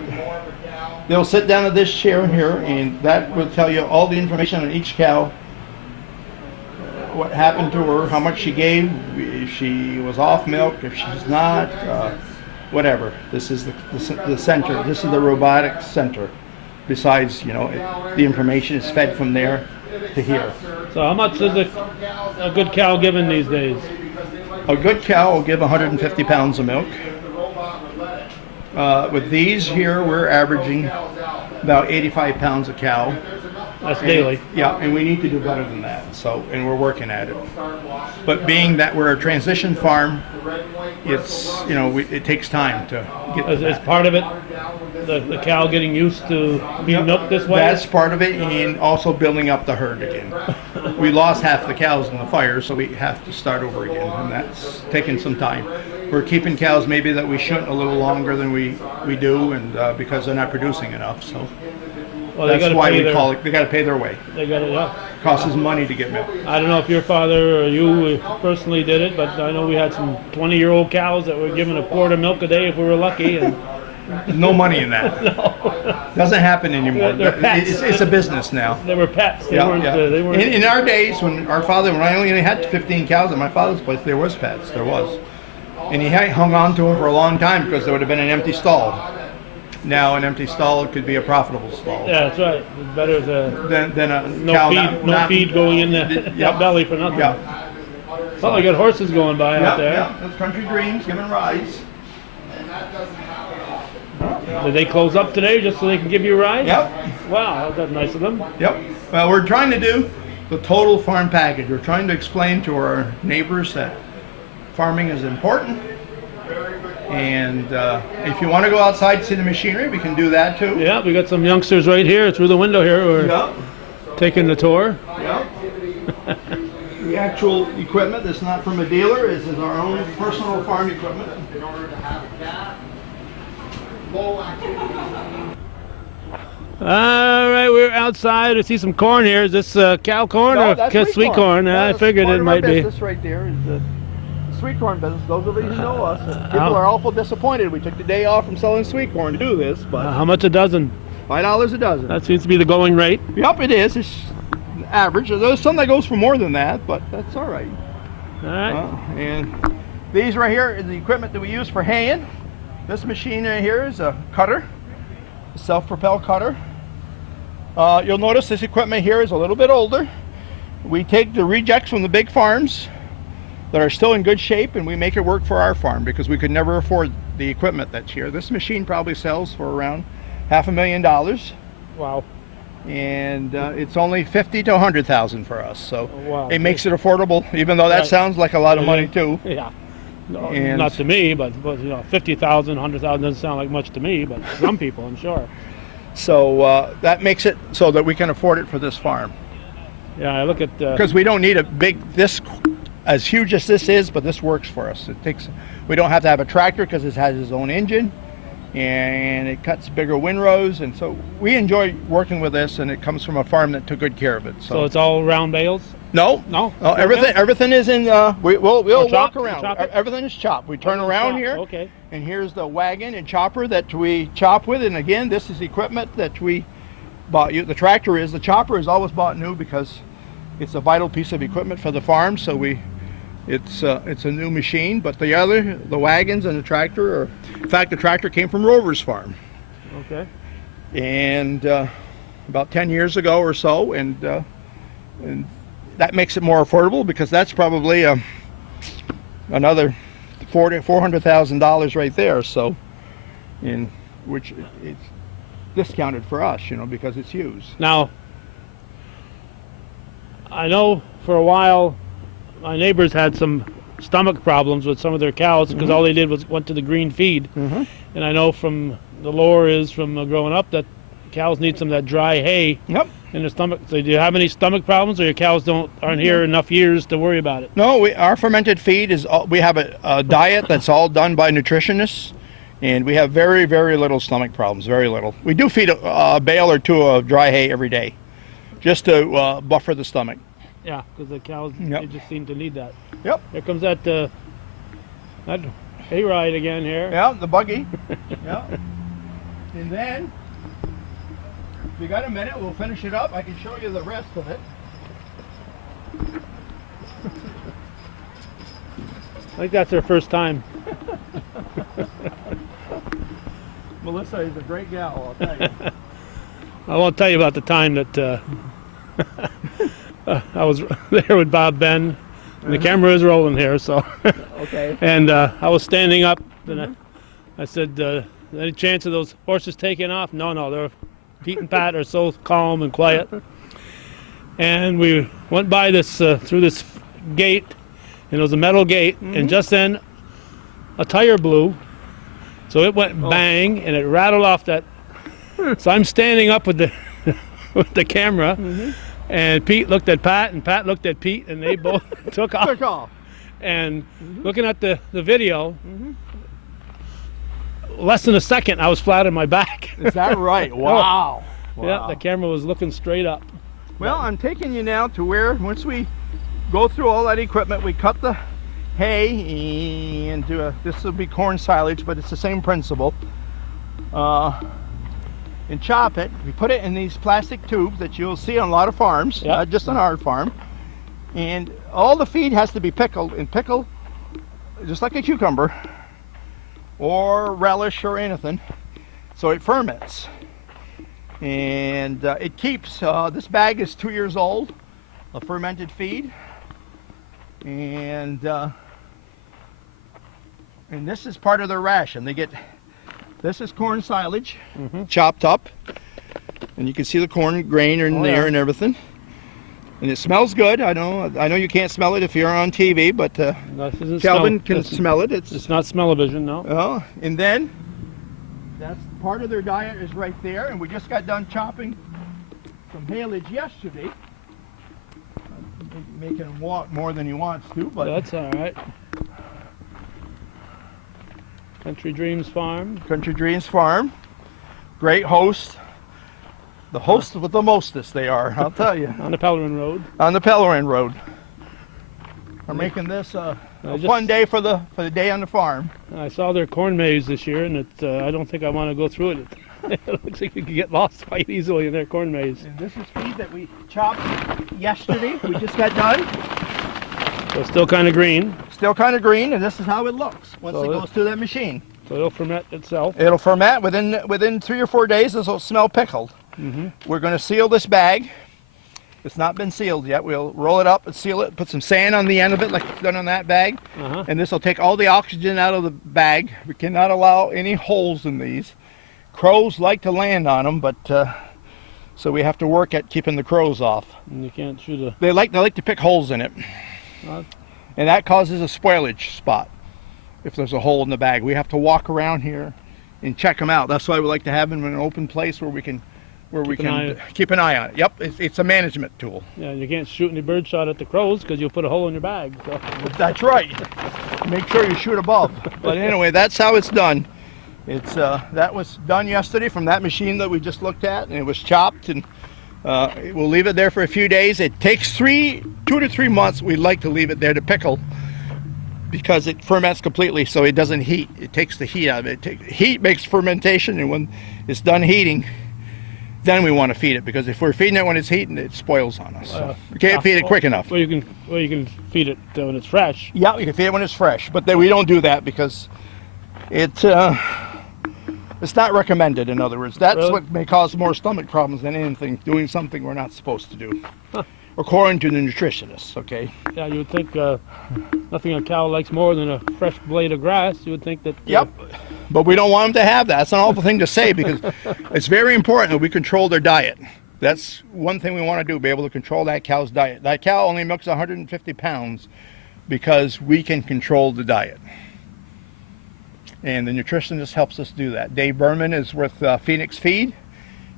they'll sit down at this chair here, and that will tell you all the information on each cow. What happened to her, how much she gave, if she was off milk, if she's not, whatever. This is the center. This is the robotic center. Besides, you know, the information is fed from there to here. So how much is a good cow given these days? A good cow will give 150 pounds of milk. With these here, we're averaging about 85 pounds a cow. That's daily. Yeah, and we need to do better than that. So, and we're working at it. But being that we're a transition farm, it's, you know, it takes time to get to Is that. part of it the cow getting used to being milked this way? That's part of it, and also building up the herd again. We lost half the cows in the fire, so we have to start over again, and that's taking some time. we're keeping cows maybe that we shouldn't a little longer than we do, and because they're not producing enough. So Well, they that's gotta why pay we their, call it. They got to pay their way. They got it up. Costs us money to get milk. I don't know if your father or you personally did it, but I know we had some 20-year-old cows that were given a quart of milk a day if we were lucky. And No money in that. no, Doesn't happen anymore. They're pets. It's a business now. they were pets. They Yeah, weren't. yeah. They weren't. In our days, when I only had 15 cows at my father's place, there was pets. There was, and he hung on to them for a long time because there would have been an empty stall. Now, an empty stall could be a profitable stall. Yeah, that's right. It's better to Than a no cow feed, not feed going in the Yep. belly for nothing. Yeah. Well, I got horses going by out there. Yeah, that's Country Dreams giving rides. Did they close up today just so they can give you a ride? Yep. Wow, that's nice of them. Yep. Well, we're trying to do the total farm package. We're trying to explain to our neighbors that farming is important. And if you want to go outside and see the machinery, we can do that too. Yeah, we got some youngsters right here through the window here who are Yep. taking the tour. Yep. The actual equipment that's not from a dealer is our own personal farm equipment. All right, we're outside. I see some corn here. Is this cow corn or sweet corn? I figured it might be. This right there is the sweet corn business. Those of you who know us, people are awful disappointed. We took the day off from selling sweet corn to do this, but How much a dozen? $5 a dozen. That seems to be the going rate. Yep, it is. It's average. There's some that goes for more than that, but that's all right. All right. And these right here is the equipment that we use for haying. This machine right here is a cutter, a self-propelled cutter. You'll notice this equipment here is a little bit older. We take the rejects from the big farms that are still in good shape and we make it work for our farm because we could never afford the equipment that's here. This machine probably sells for around $500,000. Wow. And it's only 50 to 100,000 for us, so Wow. it makes it affordable. Even though that Right. sounds like a lot of money too. Yeah. No, And- not to me, but 50,000, 100,000 doesn't sound like much to me, but some people, I'm sure. So that makes it so that we can afford it for this farm. Yeah, I look at. Because we don't need a big as huge as this is, but this works for us. We don't have to have a tractor because it has its own engine, and it cuts bigger windrows, and so we enjoy working with this. And it comes from a farm that took good care of it. So it's all round bales. No, No. everything is in. We'll chop? walk around. Chop it? Everything is chopped. We turn around here, Okay. and here's the wagon and chopper that we chop with. And again, this is equipment that we bought. The tractor is. The chopper is always bought new because it's a vital piece of equipment for the farm. So it's a new machine. But the wagons and the tractor in fact, the tractor came from Rover's farm. Okay. And about 10 years ago or so, and that makes it more affordable because that's probably another $400,000 right there. So, in which it's discounted for us, because it's used. Now, I know for a while my neighbors had some stomach problems with some of their cows because all they did was went to the green feed. And I know from the lore is from growing up that cows need some of that dry hay Yep. in their stomach. So do you have any stomach problems, or your cows aren't here enough years to worry about it? No, our fermented feed is. We have a diet that's all done by nutritionists, and we have very, very little stomach problems. Very little. We do feed a bale or two of dry hay every day, just to buffer the stomach. Yeah, because the cows Yep. they just seem to need that. Yep. Here comes that hayride again here. Yeah, the buggy. Yeah. And then, if you got a minute, we'll finish it up. I can show you the rest of it. I think that's their first time. Melissa is a great gal, I'll tell you. I won't tell you about the time that I was there with Bob Ben, and the camera is rolling here. So, Okay. and I was standing up, and I said, "Any chance of those horses taking off?" No, they're Pete and Pat are so calm and quiet. And we went by this through this gate, and it was a metal gate, and just then a tire blew, so it went bang, and it rattled off that. So I'm standing up with the with the camera, and Pete looked at Pat, and Pat looked at Pete, and they both took off. Took off. And looking at the video, less than a second, I was flat on my back. Is that right? Wow. Yeah, the camera was looking straight up. Well, I'm taking you now to where, once we go through all that equipment, we cut the hay and do this will be corn silage, but it's the same principle. And chop it. We put it in these plastic tubes that you'll see on a lot of farms, not just on our farm. And all the feed has to be pickled, and pickled just like a cucumber or relish or anything, so it ferments. And it keeps, this bag is 2 years old of fermented feed. And this is part of their ration. They get, this is corn silage, chopped up, and you can see the corn grain in there and everything. And it smells good. I know you can't smell it if you're on TV, but Calvin can smell it. It's not smell-o-vision, no. Oh, and then that's part of their diet is right there. And we just got done chopping some haylage yesterday. Making him walk more than he wants to, but that's all right. Country Dreams Farm. Country Dreams Farm. Great host. The host with the mostest they are, I'll tell you. On the Pellerin Road. On the Pellerin Road. We're making this a fun day for the day on the farm. I saw their corn maze this year, and I don't think I want to go through it. It looks like you could get lost quite easily in their corn maze. And this is feed that we chopped yesterday. We just got done. So still kind of green. Still kind of green, and this is how it looks once it goes through that machine. So it'll ferment itself. It'll ferment within 3 or 4 days. This will smell pickled. We're going to seal this bag. It's not been sealed yet. We'll roll it up and seal it. Put some sand on the end of it, like it's done on that bag. And this will take all the oxygen out of the bag. We cannot allow any holes in these. Crows like to land on them, but so we have to work at keeping the crows off. And you can't shoot a... They like to pick holes in it. And that causes a spoilage spot if there's a hole in the bag. We have to walk around here and check them out. That's why we like to have them in an open place where we can keep an eye on it. Yep, it's a management tool. Yeah, you can't shoot any bird shot at the crows because you'll put a hole in your bag. So. That's right. Make sure you shoot above. But anyway, that's how it's done. It's that was done yesterday from that machine that we just looked at, and it was chopped, and we'll leave it there for a few days. It takes 2 to 3 months. We like to leave it there to pickle because it ferments completely, so it doesn't heat. It takes the heat out of it. Heat makes fermentation, and when it's done heating, then we want to feed it, because if we're feeding it when it's heating, it spoils on us. So we can't feed it quick enough. Well, you can feed it when it's fresh. Yeah, you can feed it when it's fresh, but then we don't do that because it's not recommended. In other words, that's what may cause more stomach problems than anything. Doing something we're not supposed to do, according to the nutritionists. Okay. Yeah, you would think nothing a cow likes more than a fresh blade of grass. You would think that. Yep. But we don't want them to have that. It's an awful thing to say, because it's very important that we control their diet. That's one thing we want to do, be able to control that cow's diet. That cow only milks 150 pounds because we can control the diet. And the nutritionist helps us do that. Dave Berman is with Phoenix Feed,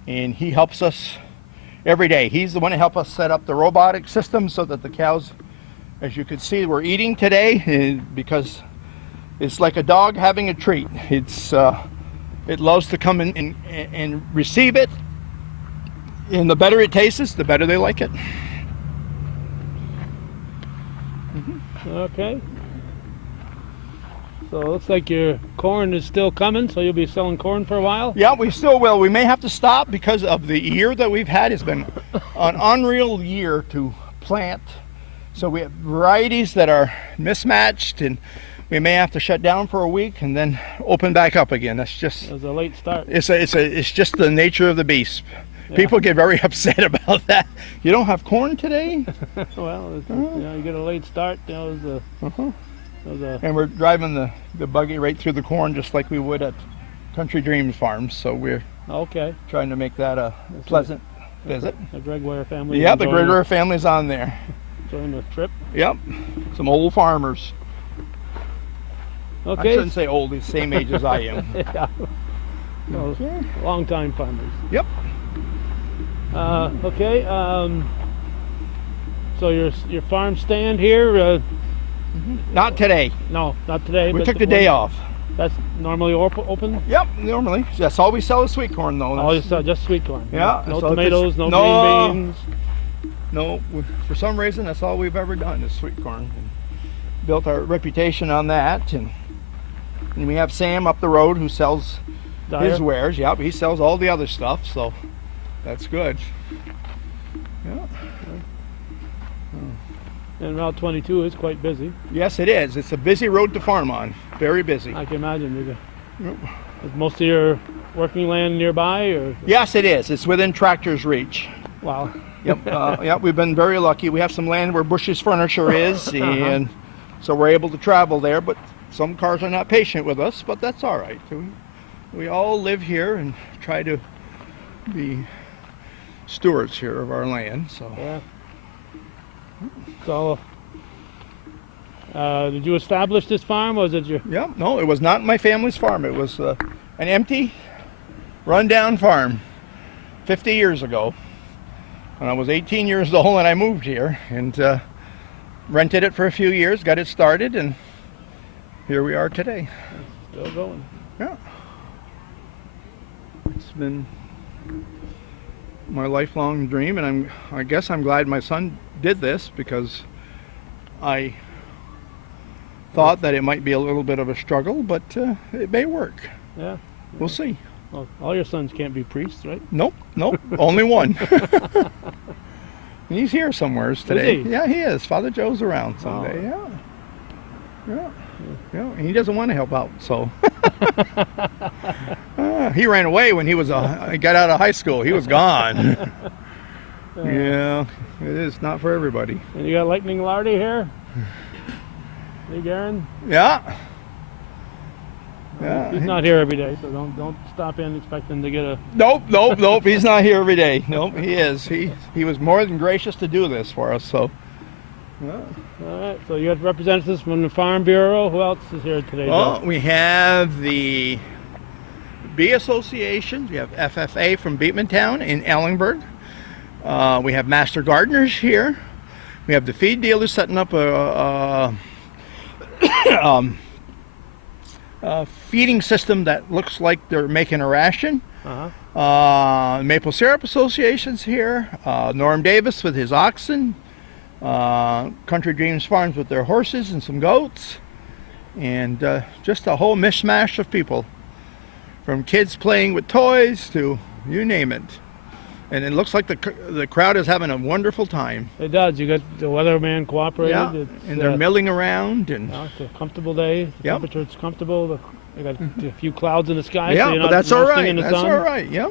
and he helps us every day. He's the one to help us set up the robotic system so that the cows, as you can see, we're eating today because it's like a dog having a treat. It loves to come in and receive it, and the better it tastes, the better they like it. Okay. So it looks like your corn is still coming, so you'll be selling corn for a while? Yeah, we still will. We may have to stop because of the year that we've had. It's been an unreal year to plant. So we have varieties that are mismatched, and we may have to shut down for a week and then open back up again. That's just... It was a late start. It's just the nature of the beast. Yeah. People get very upset about that. You don't have corn today? Well, you get a late start. And we're driving the buggy right through the corn just like we would at Country Dreams Farm. So we're trying to make that a pleasant visit. The Giroux family. Yeah, the Giroux family's on there. Enjoying the trip. Yep, some old farmers. Okay. I shouldn't say old, he's the same age as I am. Yeah. Well, long time farmers. Yep. Okay. So your farm stand here, Not today. No, not today. We but took the day off. That's normally open? Yep, normally. That's all we sell is sweet corn, though. Oh, just sweet corn. Yeah. No so tomatoes, no green beans. No, for some reason, that's all we've ever done is sweet corn. And built our reputation on that. And we have Sam up the road who sells his wares. Yep, he sells all the other stuff, so that's good. Yeah. And Route 22 is quite busy. Yes, it is. It's a busy road to farm on. Very busy. I can imagine. Is most of your working land nearby, or? Yes, it is. It's within tractor's reach. Wow. Yep. Yep. We've been very lucky. We have some land where Bush's Furniture is, and so we're able to travel there. But some cars are not patient with us, but that's all right. We all live here and try to be stewards here of our land. So. Yeah. So, did you establish this farm, or was it your? Yeah, no, it was not my family's farm. It was an empty, run-down farm 50 years ago. When I was 18 years old and I moved here and rented it for a few years, got it started, and here we are today. Still going. Yeah. It's been my lifelong dream, and I guess I'm glad my son did this, because I thought that it might be a little bit of a struggle, but it may work. Yeah. We'll see. Well, all your sons can't be priests, right? Nope, only one. He's here somewheres today. Is he? Yeah, he is. Father Joe's around someday. Oh. Yeah. And he doesn't want to help out, so. He ran away when he got out of high school. He was gone. Yeah, it is not for everybody. And you got Lightning Lardy here? Hey, Garen? Yeah. He's not here every day, so don't stop in expecting to get a... Nope. He's not here every day. Nope, he is. He was more than gracious to do this for us, so. Yeah. All right, so you got representatives from the Farm Bureau. Who else is here today, Well, Joe? we have the Bee Association. We have FFA from Beekmantown in Ellenburg. We have Master Gardeners here. We have the feed dealers setting up a feeding system that looks like they're making a ration. Maple Syrup Association's here. Norm Davis with his oxen. Country Dreams Farms with their horses and some goats. And just a whole mishmash of people. From kids playing with toys to you name it. And it looks like the crowd is having a wonderful time. It does. You got the weatherman cooperated. Yeah, and they're milling around. And it's a comfortable day. The temperature's comfortable. You got a few clouds in the sky. Yeah, so you're but not that's all right. in the That's sun. all right. Yeah.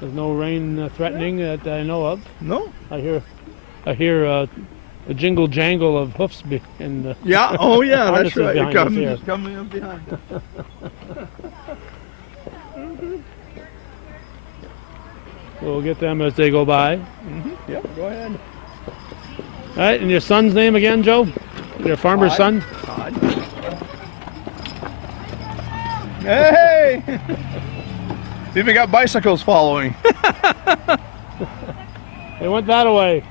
There's no rain threatening that I know of. No. I hear a jingle jangle of hoofs in the Yeah. Oh yeah. That's harnesses right. behind us here. Coming up behind us. We'll get them as they go by. Yeah. Go ahead. All right, and your son's name again, Joe? Your farmer's son? Todd. Hey! Even got bicycles following. They went that way.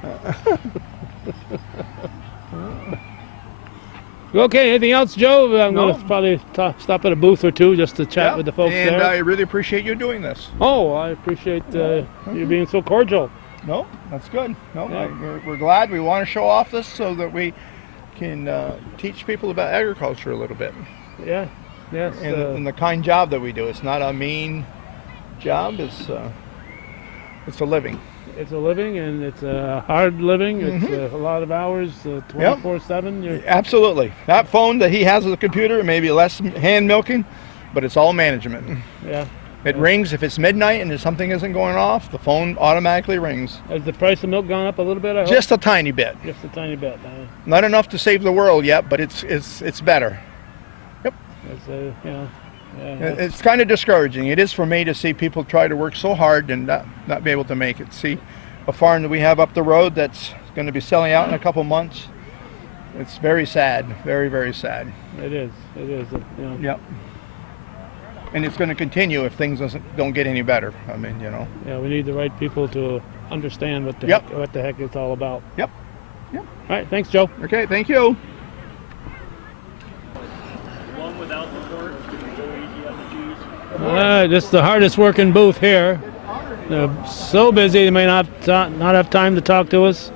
Okay, anything else, Joe? I'm going to probably stop at a booth or two just to chat with the folks and there. I really appreciate you doing this. Oh, I appreciate you being so cordial. No, that's good. No, Yeah. we're glad. We want to show off this so that we can teach people about agriculture a little bit. Yeah, yes. And the kind job that we do. It's not a mean job. It's a living. It's a living, and it's a hard living. It's a lot of hours, 24/7. Absolutely. That phone that he has as a computer, maybe less hand milking, but it's all management. Yeah. It rings if it's midnight and if something isn't going off, the phone automatically rings. Has the price of milk gone up a little bit? I hope? Just a tiny bit. Just a tiny bit. Not enough to save the world yet, but it's better. Yep. It's kind of discouraging. It is for me to see people try to work so hard and not be able to make it. See a farm that we have up the road that's going to be selling out in a couple months. It's very sad. Very, very sad. It is. It is. Yep. And it's going to continue if things don't get any better. I mean, Yeah, we need the right people to understand what the heck it's all about. Yep. All right, thanks, Joe. Okay, thank you. This is the hardest working booth here. They're so busy they may not have time to talk to us.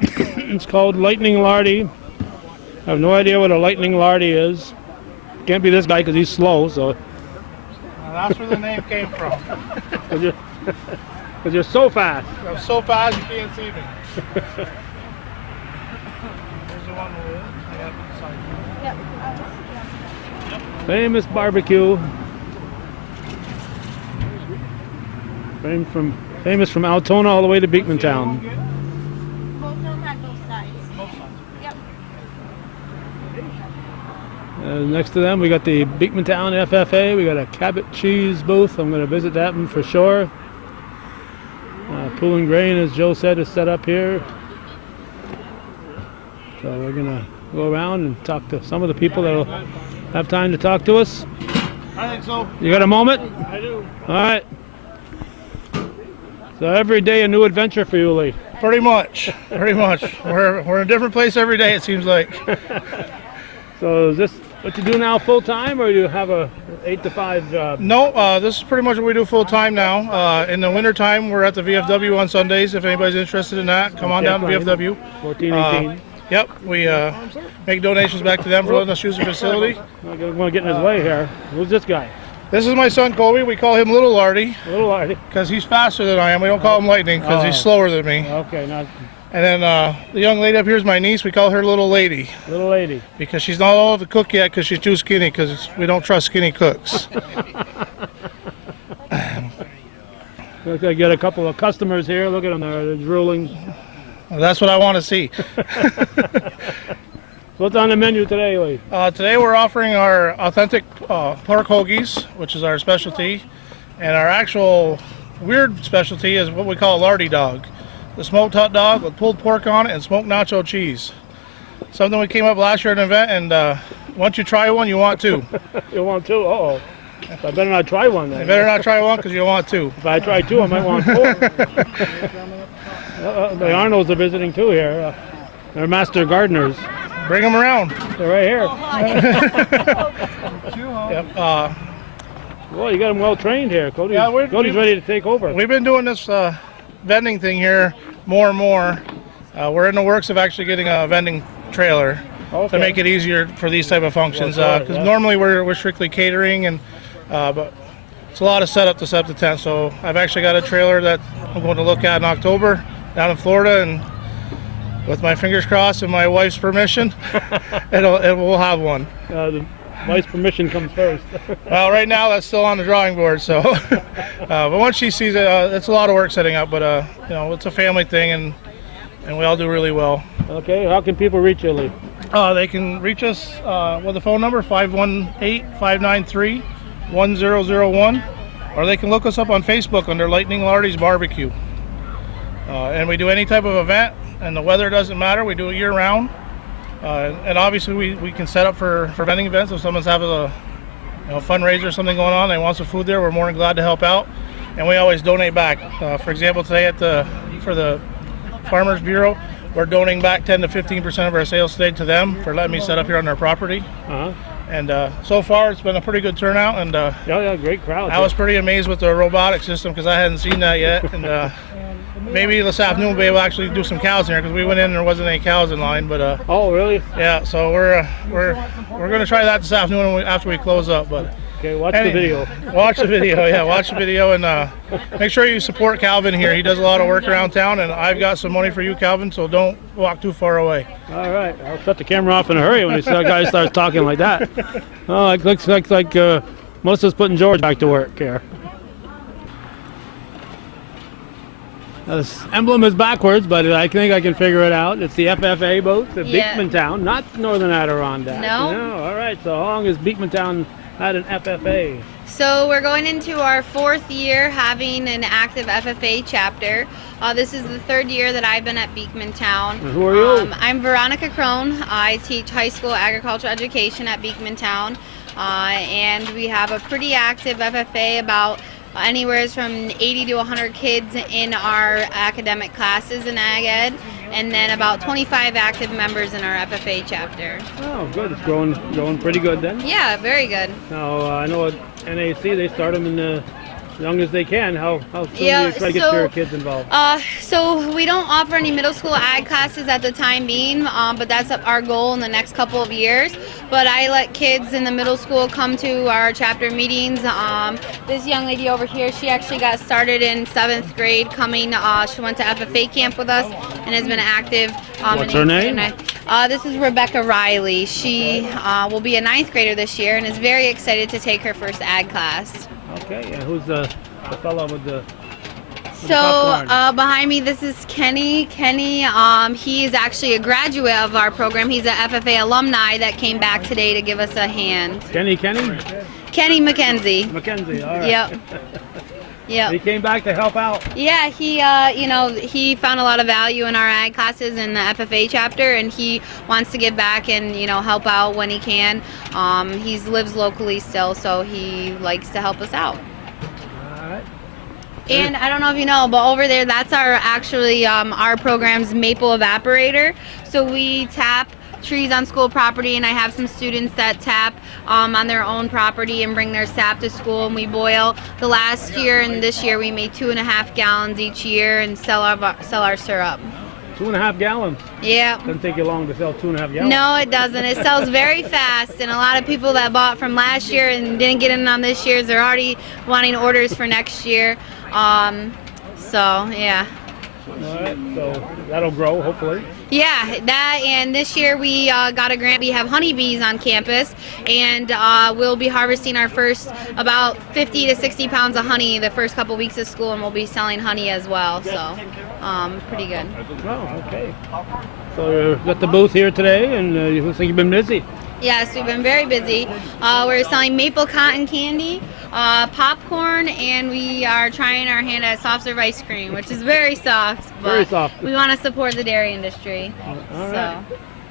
It's called Lightning Lardy. I have no idea what a Lightning Lardy is. Can't be this guy because he's slow. So that's where the name came from. Because you're so fast. I'm so fast you can't see me. Here's the one with it. Famous barbecue. Famous from Altona all the way to Beekmantown. Both of them had both sides. Yep. Next to them, we got the Beekmantown FFA. We got a Cabot cheese booth. I'm going to visit that one for sure. Pool and Grain, as Joe said, is set up here. So we're going to go around and talk to some of the people that will have time to talk to us. I think so. You got a moment? I do. All right. So every day a new adventure for you, Lee. Pretty much. We're in a different place every day, it seems like. So is this what you do now full time, or do you have a 8 to 5 job? No, this is pretty much what we do full time now. In the winter time, we're at the VFW on Sundays. If anybody's interested in that, come on down to VFW. 14, 18. Yep, we make donations back to them for letting us use the facility. I'm going to get in his way here. Who's this guy? This is my son Colby. We call him Little Lardy Little Lardy. because he's faster than I am. We don't call him Lightning because he's slower than me. Okay, not And then the young lady up here is my niece. We call her Little Lady Little Lady. because she's not old to cook yet because she's too skinny because we don't trust skinny cooks. Look, I get a couple of customers here. Look at them, they're drooling. Well, that's what I want to see. What's on the menu today, Lee? Today we're offering our authentic pork hoagies, which is our specialty. And our actual weird specialty is what we call a lardy dog. The smoked hot dog with pulled pork on it and smoked nacho cheese. Something we came up last year at an event, and once you try one, you want two. You want two? Uh-oh. I better not try one then. You better not try one because you want two. If I try two, I might want four. The Arnolds are visiting too here. They're master gardeners. Bring them around. They're right here. Yep. Well, you got them well trained here. Cody's ready to take over. We've been doing this vending thing here more and more. We're in the works of actually getting a vending trailer to make it easier for these type of functions. Because normally we're strictly catering, and but it's a lot of setup to set up the tent. So I've actually got a trailer that I'm going to look at in October down in Florida, and with my fingers crossed and my wife's permission, we'll have one. The wife's permission comes first. Well, right now that's still on the drawing board. So, but once she sees it, it's a lot of work setting up. But you know, it's a family thing, and we all do really well. Okay, how can people reach you, Lee? They can reach us with the phone number 518-593-1001, or they can look us up on Facebook under Lightning Lardy's Barbecue. And we do any type of event, and the weather doesn't matter. We do it year round. And obviously we can set up for vending events. If someone's having a fundraiser or something going on, they want some food there, we're more than glad to help out. And we always donate back. For example, today for the Farmers Bureau, we're donating back 10 to 15% of our sales today to them for letting me set up here on their property. And so far it's been a pretty good turnout. And yeah, great crowd. I was pretty amazed with the robotic system because I hadn't seen that yet. And maybe this afternoon we'll be able to actually do some cows in here because we went in and there wasn't any cows in line. But oh, really? Yeah. So we're going to try that this afternoon after we close up. But okay, watch the video. Watch the video. Yeah, watch the video, and make sure you support Calvin here. He does a lot of work around town, and I've got some money for you, Calvin. So don't walk too far away. All right, I'll shut the camera off in a hurry when this guy starts talking like that. Oh, it looks like Melissa's putting George back to work here. Now, this emblem is backwards, but I think I can figure it out. It's the FFA boat, the Beekmantown, not Northern Adirondack. No. All right, so how long has Beekmantown had an FFA? So we're going into our 4th year having an active FFA chapter. This is the 3rd year that I've been at Beekmantown. And who are you? I'm Veronica Crone. I teach high school agricultural education at Beekmantown. And we have a pretty active FFA, about anywhere from 80 to 100 kids in our academic classes in Ag Ed. and then about 25 active members in our FFA chapter. Oh, good. It's growing pretty good then. Yeah, very good. Now, I know at NAC they start them in the young as they can. How soon do you try to get your kids involved? So we don't offer any middle school ag classes at the time being, but that's our goal in the next couple of years. But I let kids in the middle school come to our chapter meetings. This young lady over here, she actually got started in 7th grade coming. She went to FFA camp with us and has been active. What's her name? This is Rebecca Riley. She will be a 9th grader this year and is very excited to take her first ag class. Okay, and who's the fellow with the behind me, this is Kenny. Kenny, he is actually a graduate of our program. He's an FFA alumni that came back today to give us a hand. Kenny Mackenzie. Mackenzie, all right. Yep. Yep. He came back to help out. Yeah, he found a lot of value in our ag classes in the FFA chapter, and he wants to give back and help out when he can. He lives locally still, so he likes to help us out. All right. And I don't know if you know, but over there, that's our program's maple evaporator. So we tap trees on school property, and I have some students that tap on their own property and bring their sap to school, and we boil. The last year and this year we made 2.5 gallons each year and sell our syrup. 2.5 gallons? Yeah. Doesn't take you long to sell 2.5 gallons. No, it doesn't. It sells very fast, and a lot of people that bought from last year and didn't get in on this year's, they're already wanting orders for next year. So yeah. All right, so that'll grow hopefully. Yeah, that, and this year we got a grant. We have honeybees on campus, and we'll be harvesting our first about 50 to 60 pounds of honey the first couple weeks of school, and we'll be selling honey as well. So pretty good. Oh, okay. So you've got the booth here today, and it looks like you've been busy. Yes, we've been very busy. We're selling maple cotton candy, popcorn, and we are trying our hand at soft serve ice cream, which is very soft. But very soft. We want to support the dairy industry. All right.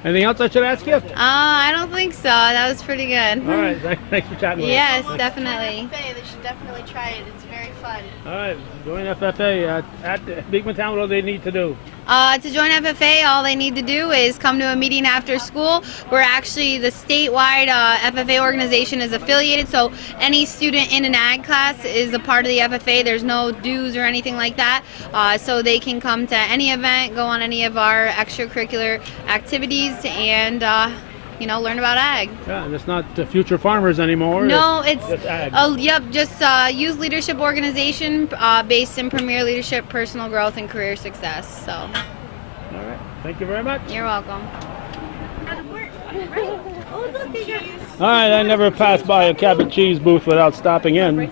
Anything else I should ask you? I don't think so. That was pretty good. All right. Thanks for chatting with us. Yes, definitely. They should definitely try it. It's very fun. All right. Join FFA at Beekman Town. What do they need to do? To join FFA, all they need to do is come to a meeting after school. We're actually the statewide FFA organization is affiliated, so any student in an ag class is a part of the FFA. There's no dues or anything like that, so they can come to any event, go on any of our extracurricular activities, and learn about ag. Yeah, and it's not future farmers anymore. No, it's just ag. Just youth leadership organization based in premier leadership, personal growth, and career success. So. All right. Thank you very much. You're welcome. All right. I never passed by a Cabot cheese booth without stopping in.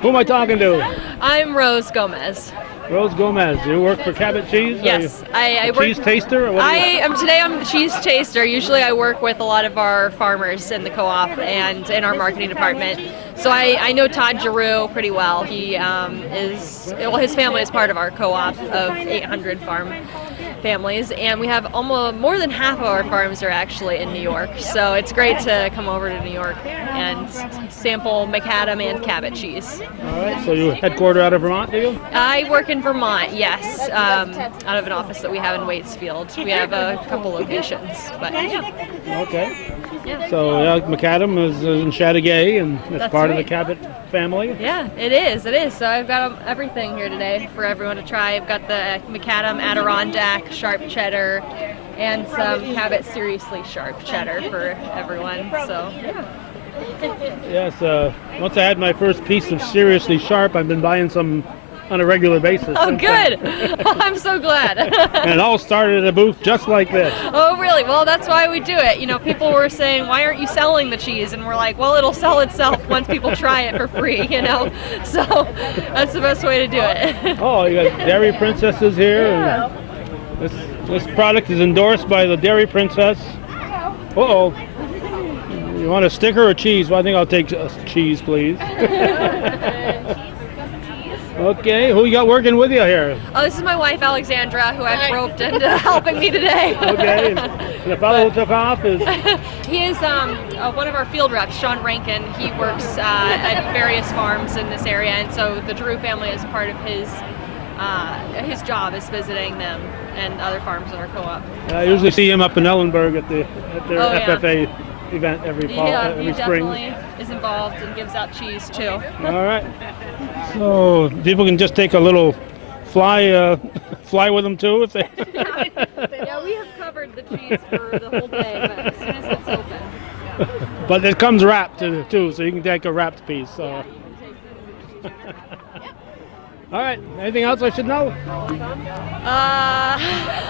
Who am I talking to? I'm Rose Gomez. Rose Gomez, you work for Cabot Cheese? Yes, I work. Cheese taster? Or what today I'm the cheese taster. Usually I work with a lot of our farmers in the co-op and in our marketing department. So I know Todd Giroux pretty well. He his family is part of our co-op of 800 farm families, and we have almost more than half of our farms are actually in New York. So it's great to come over to New York and sample macadam and Cabot cheese. All right, so you headquarter out of Vermont, do you? I work in Vermont, yes, out of an office that we have in Waitsfield. We have a couple locations, but yeah. Okay. Yeah. So macadam is in Chateauguay, and it's part of the Cabot family? Yeah, it is. So I've got everything here today for everyone to try. I've got the macadam Adirondack sharp cheddar and some Cabot seriously sharp cheddar for everyone. So yeah. Yes, once I had my first piece of seriously sharp, I've been buying some on a regular basis. Oh, good. Oh, I'm so glad. And it all started at a booth just like this. Oh, really? Well, that's why we do it. People were saying, why aren't you selling the cheese? And we're like, well, it'll sell itself once people try it for free, So that's the best way to do it. Oh, you got Dairy Princesses here. Yeah. And this product is endorsed by the Dairy Princess. Uh-oh. You want a sticker or cheese? Well, I think I'll take cheese, please. Okay, who you got working with you here? Oh, this is my wife, Alexandra, who I've roped into helping me today. Okay, and the fellow who took off is? He is one of our field reps, Sean Rankin. He works at various farms in this area, and so the Giroux family is part of his his job is visiting them and other farms in our co-op. I usually see him up in Ellenburg at their Oh, yeah. FFA event every fall, every He spring. definitely is involved and gives out cheese too. All right. So people can just take a little fly with them too if they. Yeah, we have covered the cheese for the whole day, but as soon as it's open. But it comes wrapped too, so you can take a wrapped piece. So. Yeah, you can take All right. Anything else I should know?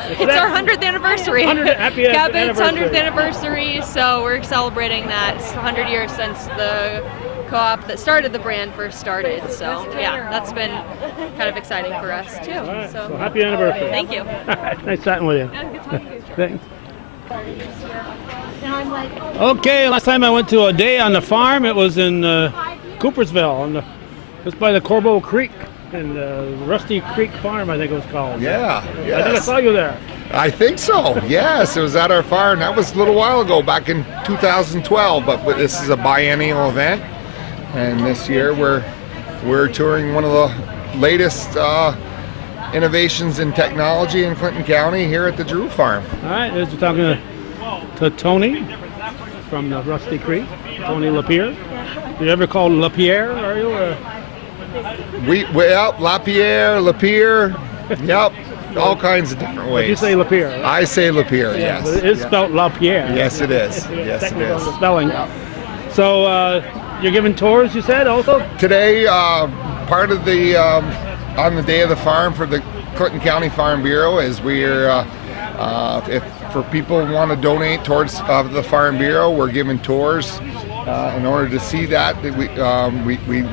It's our 100th anniversary. Happy Cabot's 100th anniversary. anniversary, so we're celebrating that. It's 100 years since the co-op that started the brand first started. So yeah, that's been kind of exciting for us too. All right. So So happy anniversary. thank you. Nice chatting with you. Yeah, good talking to you. Thanks. Okay, last time I went to a day on the farm, it was in Coopersville, just by the Corbeau Creek, and Rusty Creek Farm, I think it was called. Yeah, I think I yes. saw you there. I think so. Yes, it was at our farm. That was a little while ago, back in 2012. But this is a biennial event, and this year we're touring one of the latest innovations in technology in Clinton County here at the Giroux Farm. All right, we're talking to Tony from the Rusty Creek, Tony Lapierre. You ever called Lapierre, are you? Yep, Lapierre, yep, all kinds of different ways. You say Lapierre. I say Lapierre, yes. But it is Yeah. spelled Lapierre. Yes, it is. Yes, it Technical is. spelling. So you're giving tours, you said, also? Today, part of the on the day of the farm for the Clinton County Farm Bureau is we're if for people who want to donate towards the Farm Bureau, we're giving tours. In order to see that, we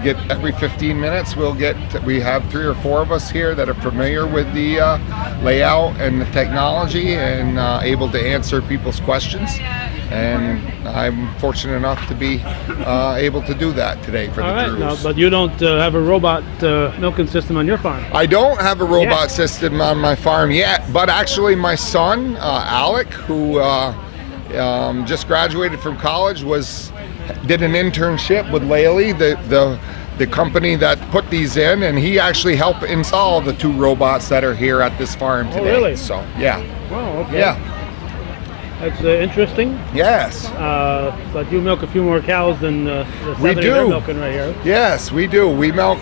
get every 15 minutes. We have 3 or 4 of us here that are familiar with the layout and the technology and able to answer people's questions. And I'm fortunate enough to be able to do that today for All the right, Giroux. no, but you don't have a robot milking system on your farm. I don't have a robot Yet. system on my farm yet, but actually my son, Alec, who just graduated from college, did an internship with Laley, the company that put these in, and he actually helped install the 2 robots that are here at this farm today. really? So, yeah. Oh, okay. Yeah. That's interesting. Yes. But you milk a few more cows than the 70 We they're do. milking right here. Yes, we do. We milk,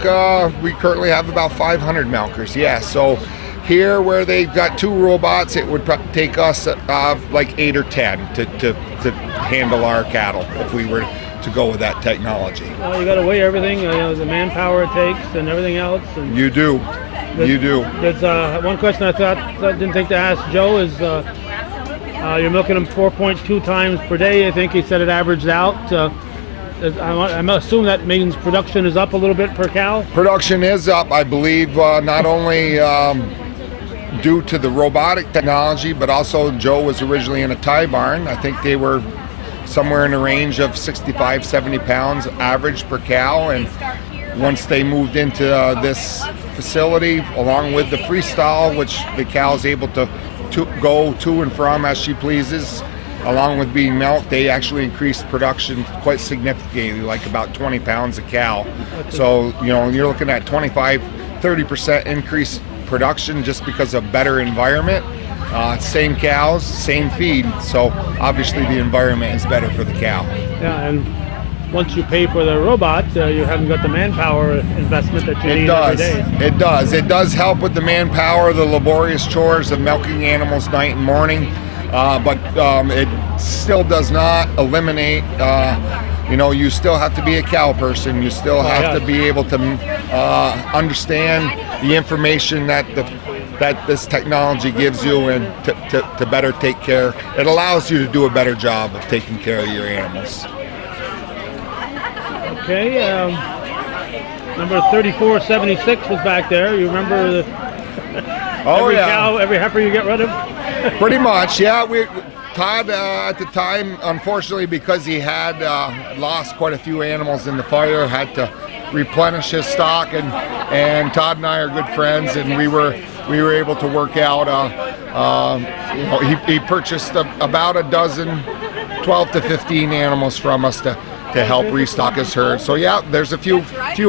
we currently have about 500 milkers, yes. So here where they've got 2 robots, it would take us like 8 or 10 to handle our cattle if we were to go with that technology. Well, you got to weigh everything, the manpower it takes and everything else. And You do. You do. There's one question I didn't think to ask Joe is you're milking them 4.2 times per day. I think he said it averaged out. I assume that means production is up a little bit per cow. Production is up, I believe, not only due to the robotic technology, but also Joe was originally in a tie barn. I think they were somewhere in the range of 65, 70 pounds average per cow. And once they moved into this facility, along with the freestyle, which the cow is able to go to and from as she pleases, along with being milked, they actually increased production quite significantly, like about 20 pounds a cow. So, you're looking at 25, 30% increased production just because of better environment. Same cows, same feed, so obviously the environment is better for the cow. Yeah, and once you pay for the robot, you haven't got the manpower investment that you need every day. It does help with the manpower, the laborious chores of milking animals night and morning, but it still does not eliminate. You still have to be a cow person. You still have to be able to understand the information that this technology gives you, and to better take care. It allows you to do a better job of taking care of your animals. Okay, number 3476 was back there. You remember every cow, every heifer you get rid of? Pretty much, yeah. Todd, at the time, unfortunately, because he had lost quite a few animals in the fire, had to replenish his stock, and Todd and I are good friends, and we were able to work out. He purchased about a dozen, 12 to 15 animals from us to to help restock his herd. So yeah, there's a few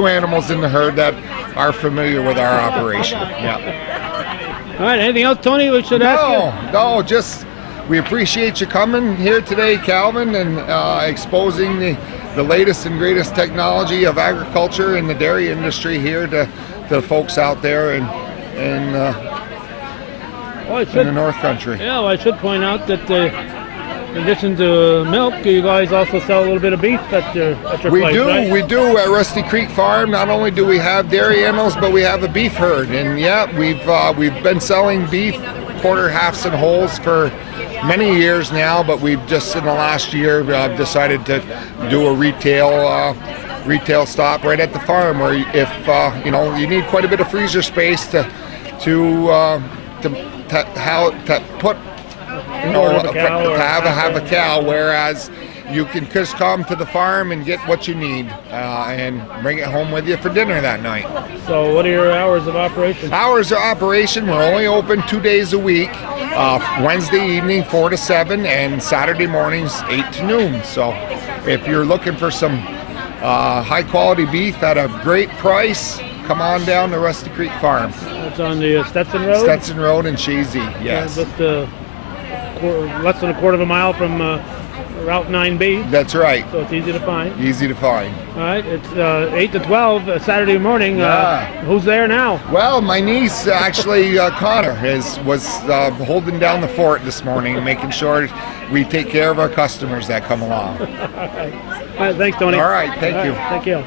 animals in the herd that are familiar with our operation. Yeah. All right. Anything else, Tony? We should ask you. No. Just we appreciate you coming here today, Calvin, and exposing the latest and greatest technology of agriculture and the dairy industry here to the folks out there in the North Country. Yeah, well, I should point out that in addition to milk, you guys also sell a little bit of beef at your place, right? We do at Rusty Creek Farm. Not only do we have dairy animals, but we have a beef herd. And yeah, we've been selling beef, quarter, halves, and wholes for many years now. But we've just in the last year decided to do a retail stop right at the farm, where if you need quite a bit of freezer space to put have a cow, whereas you can just come to the farm and get what you need and bring it home with you for dinner that night. So what are your hours of operation? Hours of operation, we're only open 2 days a week, Wednesday evening 4 to 7 and Saturday mornings 8 to noon. So if you're looking for some high quality beef at a great price, come on down to Rusty Creek Farm. It's on the Stetson Road? Stetson Road in Chazy, yes. Just less than a quarter of a mile from Route 9B. That's right. So it's easy to find. Easy to find. All right, it's 8 to 12 Saturday morning. Who's there now? Well, my niece, actually, Connor, was holding down the fort this morning and making sure we take care of our customers that come along. All right, thanks, Tony. All right, thank you. Thank you.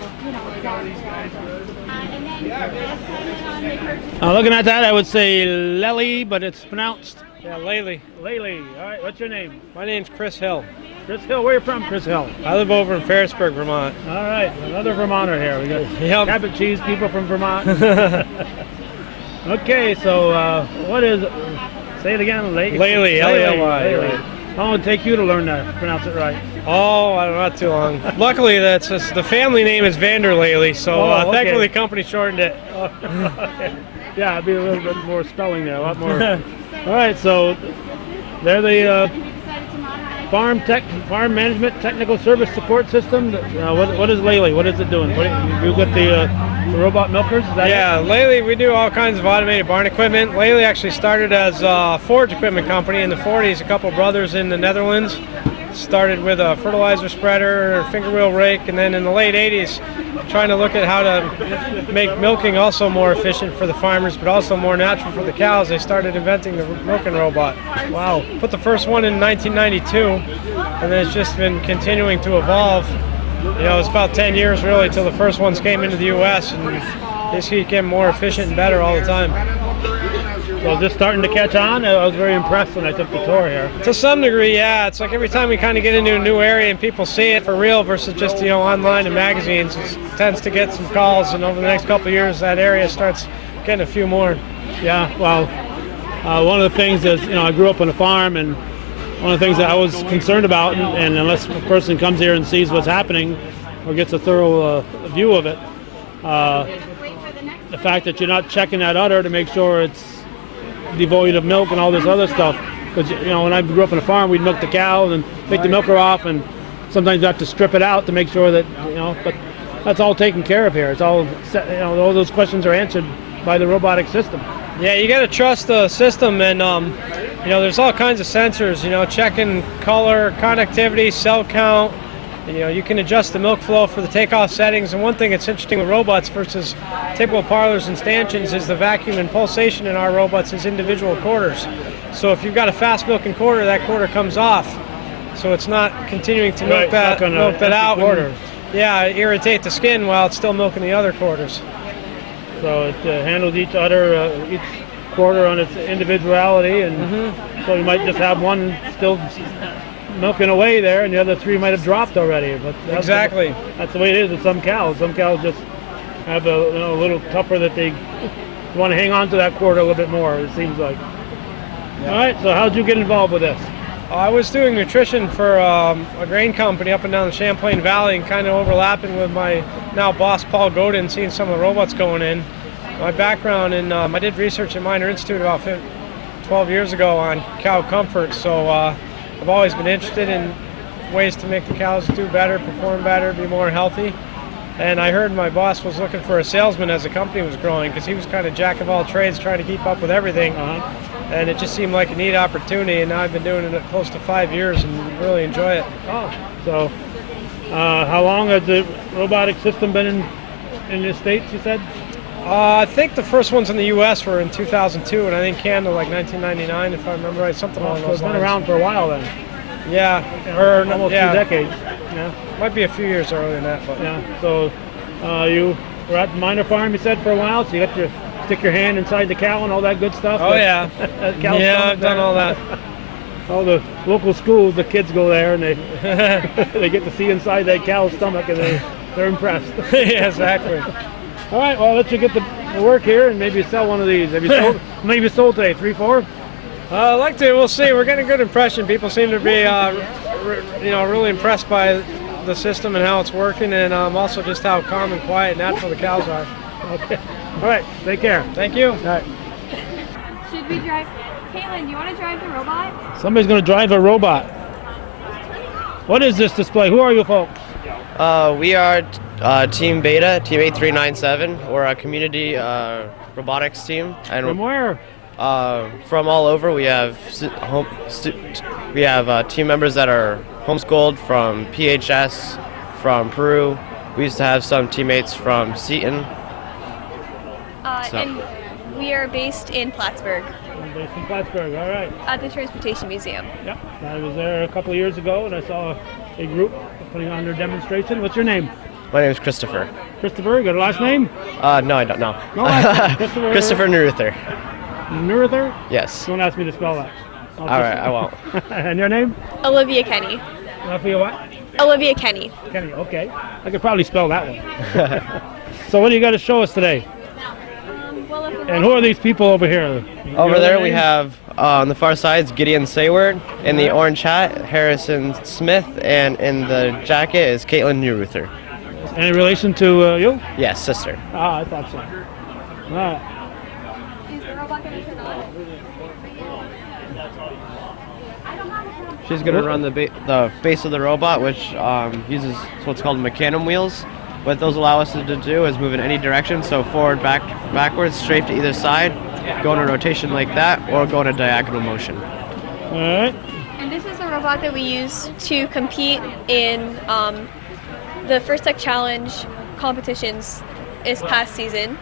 Looking at that, I would say Lely, but it's pronounced Lely. Lely. All right, what's your name? My name's Chris Hill. Chris Hill, where are you from, Chris Hill? I live over in Ferrisburg, Vermont. All right, another Vermonter here. We got cabbage cheese people from Vermont. Okay, so what is, say it again, Lely, L-E-L-Y. How long did it take you to learn to pronounce it right? Oh, not too long. Luckily, that's just, the family name is Vanderlely, so thankfully the company shortened it. Okay. Yeah, it'd be a little bit more spelling there, a lot more. All right, so they're the farm management technical service support system. What is Lely? What is it doing? You got the robot milkers? Is that Lely, we do all kinds of automated barn equipment. Lely actually started as a forage equipment company in the 40s. A couple brothers in the Netherlands started with a fertilizer spreader, finger wheel rake, and then in the late 80s trying to look at how to make milking also more efficient for the farmers, but also more natural for the cows. They started inventing the milking robot. Wow. Put the first one in 1992, and then it's just been continuing to evolve. It's about 10 years really till the first ones came into the U.S. and they just keep getting more efficient and better all the time. So just starting to catch on? I was very impressed when I took the tour here. To some degree, yeah. It's like every time we kind of get into a new area and people see it for real versus just, online and magazines, it tends to get some calls, and over the next couple of years that area starts getting a few more. Yeah, well, one of the things is, I grew up on a farm, and one of the things that I was concerned about, and unless a person comes here and sees what's happening or gets a thorough view of it, the fact that you're not checking that udder to make sure it's devoid of milk and all this other stuff. Because when I grew up on a farm, we'd milk the cow and take the milker off, and sometimes you have to strip it out to make sure that but that's all taken care of here. It's all all those questions are answered by the robotic system. Yeah, you got to trust the system, and there's all kinds of sensors. Checking color, connectivity, cell count. You can adjust the milk flow for the takeoff settings. And one thing that's interesting with robots versus typical parlors and stanchions is the vacuum and pulsation in our robots is individual quarters. So if you've got a fast milking quarter, that quarter comes off. So it's not continuing to milk that out. Quarter. And, irritate the skin while it's still milking the other quarters. So it handles each quarter on its individuality, and so you might just have one still milking away there, and the other three might have dropped already. But that's the way it is with some cows. Some cows just have a little tougher that they want to hang on to that quarter a little bit more, it seems like. Yeah. All right, so how did you get involved with this? I was doing nutrition for a grain company up and down the Champlain Valley, and kind of overlapping with my now boss Paul Godin, seeing some of the robots going in. My background I did research at Minor Institute about 12 years ago on cow comfort, so I've always been interested in ways to make the cows do better, perform better, be more healthy. And I heard my boss was looking for a salesman as the company was growing, because he was kind of jack of all trades, trying to keep up with everything. And it just seemed like a neat opportunity, and now I've been doing it close to 5 years and really enjoy it. Oh, so how long has the robotic system been in the States, you said? I think the first ones in the U.S. were in 2002, and I think Canada like 1999, if I remember right, something along So those it's been lines. around for a while then. Yeah, or Almost yeah, 2 decades. Yeah. might be a few years earlier than that. But Yeah. So you were at the minor farm, you said, for a while. So you got to stick your hand inside the cow and all that good stuff. oh yeah, Cow yeah, stomach I've done there. all that. All the local schools, the kids go there and they they get to see inside that cow's stomach and they're impressed. Yeah, exactly. All right, well, I'll let you get to work here and maybe sell one of these. Have you sold? Maybe sold today, 3, 4. I'd like to. We'll see. We're getting a good impression. People seem to be, really impressed by the system and how it's working, and also just how calm and quiet and natural the cows are. Okay. All right. Take care. Thank you. All right. Should we drive? Caitlin, do you want to drive the robot? Somebody's going to drive a robot. What is this display? Who are you folks? We are Team Beta, Team 8397. We're a community robotics team, and From where? from all over. We have team members that are homeschooled from PHS, from Peru. We used to have some teammates from Seton. So- And we are based in Plattsburgh Based in Plattsburgh. All right. at the Transportation Museum. Yep. I was there a couple of years ago and I saw a group putting on their demonstration. What's your name? My name is Christopher. Christopher. You got a last name? No, I don't know. No last name. Christopher. Christopher Neruther. Neruther? Yes. Don't ask me to spell that. All right, I won't. And your name? Olivia Kenny. Raphael what? Olivia Kenny. Kenny. Okay. I could probably spell that one. So what do you got to show us today? Well, if And who are these people over here? You know Over their there we names? have, on the far side, is Gideon Sayward. In the orange hat, Harrison Smith. And in the jacket is Caitlin Neruther. Any relation to you? Yes, sister. Ah, I thought so. All right. is the robot going to turn on? She's going to run the base of the robot, which uses what's called mecanum wheels. What those allow us to do is move in any direction, so forward, backwards, straight to either side, go in a rotation like that, or go in a diagonal motion. All right. And this is a robot that we use to compete in the First Tech Challenge competitions this past season.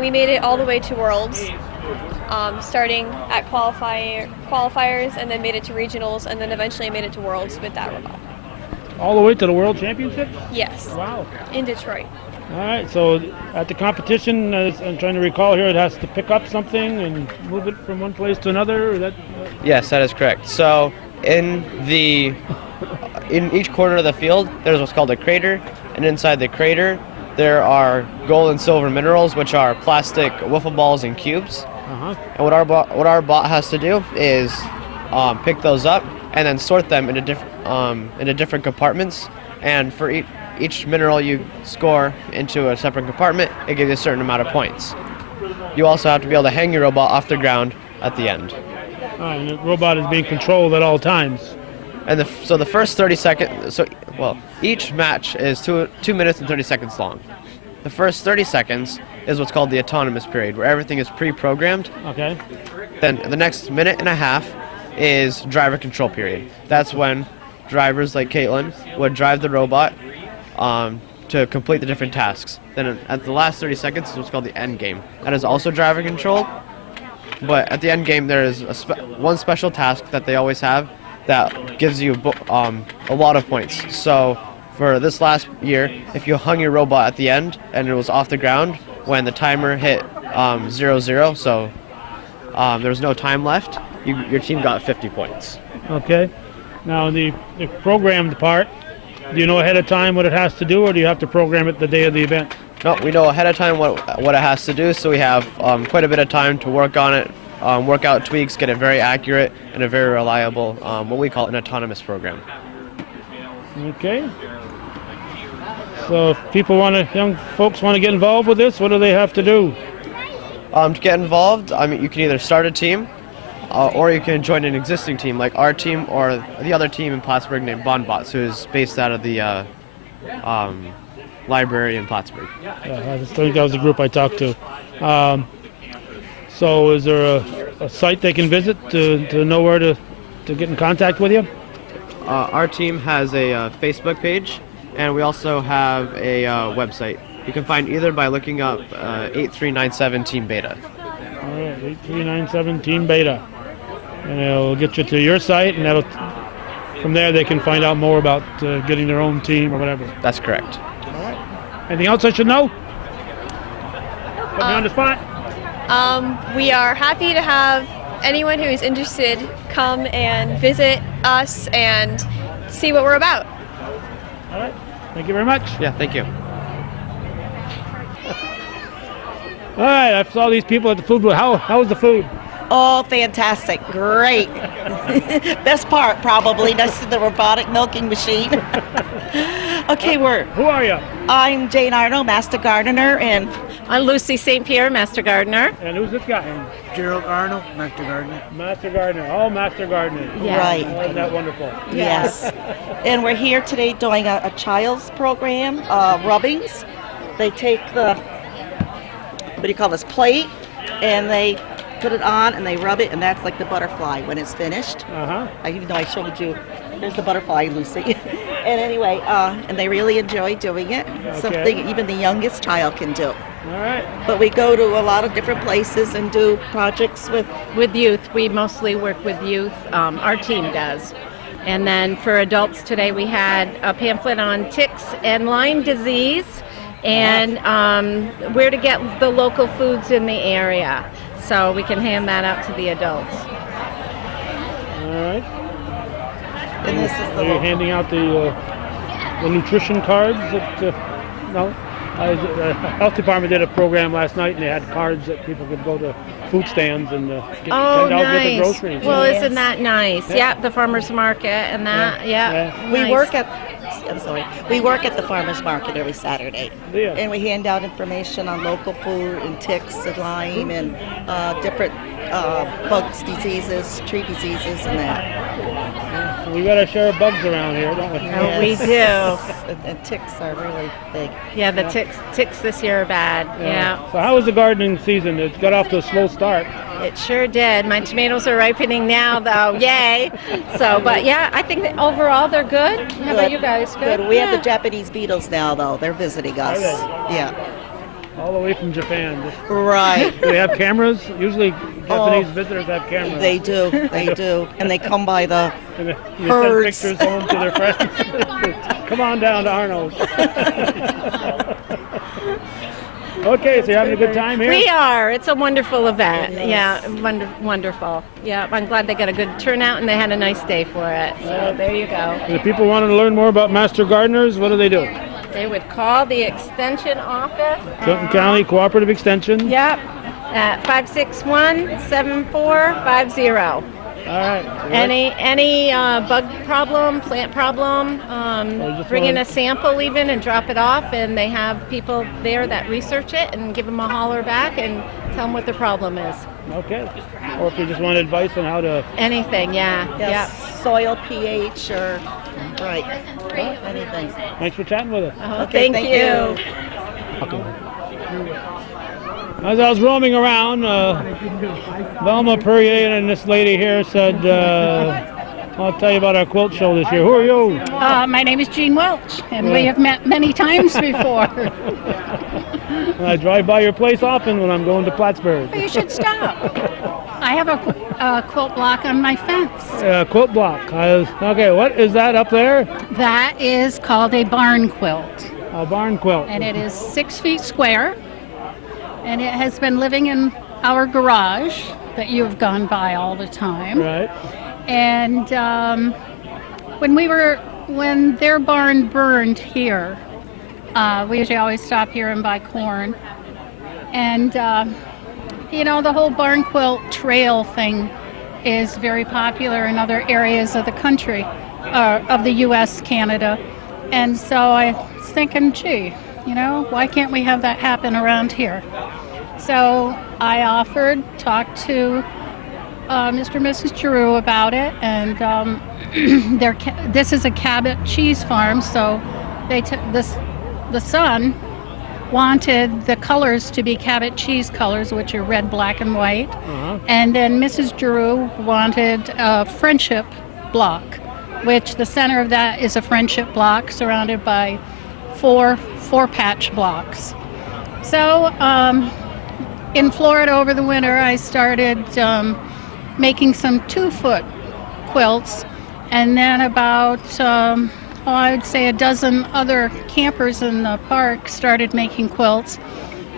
We made it all the way to Worlds, starting at qualifiers, and then made it to regionals, and then eventually made it to Worlds with that robot. All the way to the World Championships? Yes, Wow. in Detroit. All right, so at the competition, I'm trying to recall here, it has to pick up something and move it from one place to another. Yes, that is correct. So in each corner of the field, there's what's called a crater, and inside the crater, there are gold and silver minerals, which are plastic wiffle balls and cubes. Uh-huh. And what our bot has to do is pick those up and then sort them into different compartments. And for each mineral you score into a separate compartment, it gives you a certain amount of points. You also have to be able to hang your robot off the ground at the end. All right, and the robot is being controlled at all times. And so the first 30 seconds, each match is 2 minutes and 30 seconds long. The first 30 seconds is what's called the autonomous period, where everything is pre-programmed. Okay. Then the next minute and a half is driver control period. That's when drivers like Caitlin would drive the robot to complete the different tasks. Then at the last 30 seconds is what's called the end game. That is also driver control, but at the end game there is one special task that they always have that gives you a lot of points. So for this last year, if you hung your robot at the end and it was off the ground when the timer hit 0-0, so there was no time left, your team got 50 points. Okay. Now, the programmed part, do you know ahead of time what it has to do, or do you have to program it the day of the event? No, we know ahead of time what it has to do, so we have quite a bit of time to work on it, work out tweaks, get it very accurate, and a very reliable, what we call an autonomous program. Okay. So if young folks want to get involved with this, what do they have to do? To get involved, you can either start a team, or you can join an existing team like our team or the other team in Plattsburgh named Bonbots, who is based out of the library in Plattsburgh. I think that was the group I talked to. So is there a site they can visit to know where to get in contact with you? Our team has a Facebook page, and we also have a website. You can find either by looking up 8397 Team Beta. All right, 8397 Team Beta. And it'll get you to your site, and from there they can find out more about getting their own team or whatever. That's correct. All right. Anything else I should know? Put me on the spot. We are happy to have anyone who is interested come and visit us and see what we're about. All right. Thank you very much. Yeah, thank you. All right, I saw these people at the food booth. How was the food? Oh, fantastic. Great. Best part, probably, next to the robotic milking machine. Okay, Who are you? I'm Jane Arnold, Master Gardener, and I'm Lucy St. Pierre, Master Gardener. And who's this guy? Giroux Arnold, Master Gardener. Master Gardener. Oh, Master Gardener. Yeah. Right. Oh, isn't that wonderful? Yes. And we're here today doing a child's program, rubbings. They take the, what do you call this, plate, and they put it on and they rub it, and that's like the butterfly when it's finished. Even though I showed you, there's the butterfly, Lucy. And anyway, and they really enjoy doing it. Something even the youngest child can do. All right. But we go to a lot of different places and do projects With youth. We mostly work with youth. Our team does. And then for adults today, we had a pamphlet on ticks and Lyme disease and where to get the local foods in the area. So we can hand that out to the adults. All right. And this is the Are you handing out the nutrition cards? No? The health department did a program last night, and they had cards that people could go to food stands and send out with the groceries. Well, isn't that nice? Yeah, the farmer's market and that. Yeah. We nice. work at we work at the farmers market every Saturday. Yeah. And we hand out information on local food and ticks and Lyme and different bugs, diseases, tree diseases and that. So we got to share bugs around here, don't we? Oh, we do. And ticks are really big. Yeah, the ticks this year are bad. Yeah. So how was the gardening season? It got off to a slow start. It sure did. My tomatoes are ripening now, though. Yay! So, but yeah, I think that overall they're good. How about you guys? Good. We have the Japanese beetles now, though. They're visiting us. Yeah. All the way from Japan. Right. Do they have cameras? Usually Japanese visitors have cameras. They do. They do. And they come by the you herds. send pictures home to their friends. Come on down to Arnold's. Okay, so you're having a good time here? We are. It's a wonderful event. Yes. Yeah, wonderful. Yeah, I'm glad they got a good turnout and they had a nice day for it. So there you go. If people wanted to learn more about Master Gardeners, what do they do? They would call the extension office. Clinton County Cooperative Extension. Yep, at 561-7450. All right. Any bug problem, plant problem, bring in a sample even and drop it off, and they have people there that research it and give them a holler back and tell them what their problem is. Okay. Or if you just want advice on how to... Anything, yeah. Yes. Yep. Soil pH or... Right. Anything. Thanks for chatting with us. Okay, thank you. As I was roaming around, Velma Perrier and this lady here said, I'll tell you about our quilt show this year. Who are you? My name is Jean Welch, and we have met many times before. I drive by your place often when I'm going to Plattsburgh. You should stop. I have a quilt block on my fence. Quilt block. Okay, what is that up there? That is called a barn quilt. A barn quilt. And it is 6 feet square. And it has been living in our garage that you've gone by all the time. Right. And when their barn burned here, we usually always stop here and buy corn. And, the whole barn quilt trail thing is very popular in other areas of the country, of the U.S., Canada. And so I was thinking, gee, why can't we have that happen around here? So I talked to Mr. and Mrs. Giroux about it, and this is a Cabot cheese farm, so the son wanted the colors to be Cabot cheese colors, which are red, black, and white, and then Mrs. Giroux wanted a friendship block, which the center of that is a friendship block surrounded by four patch blocks. So in Florida over the winter, I started making some 2-foot quilts, and then about I would say a dozen other campers in the park started making quilts,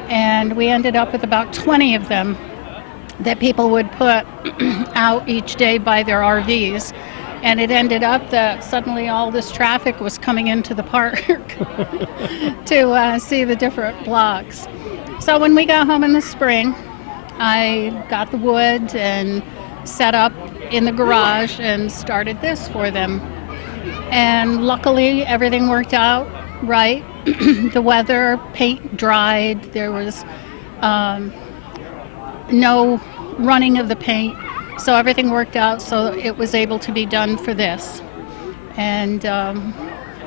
and we ended up with about 20 of them that people would put out each day by their RVs. And it ended up that suddenly all this traffic was coming into the park to see the different blocks. So when we got home in the spring, I got the wood and set up in the garage and started this for them. And luckily everything worked out right. The weather, paint dried, there was no running of the paint. So everything worked out, so it was able to be done for this. And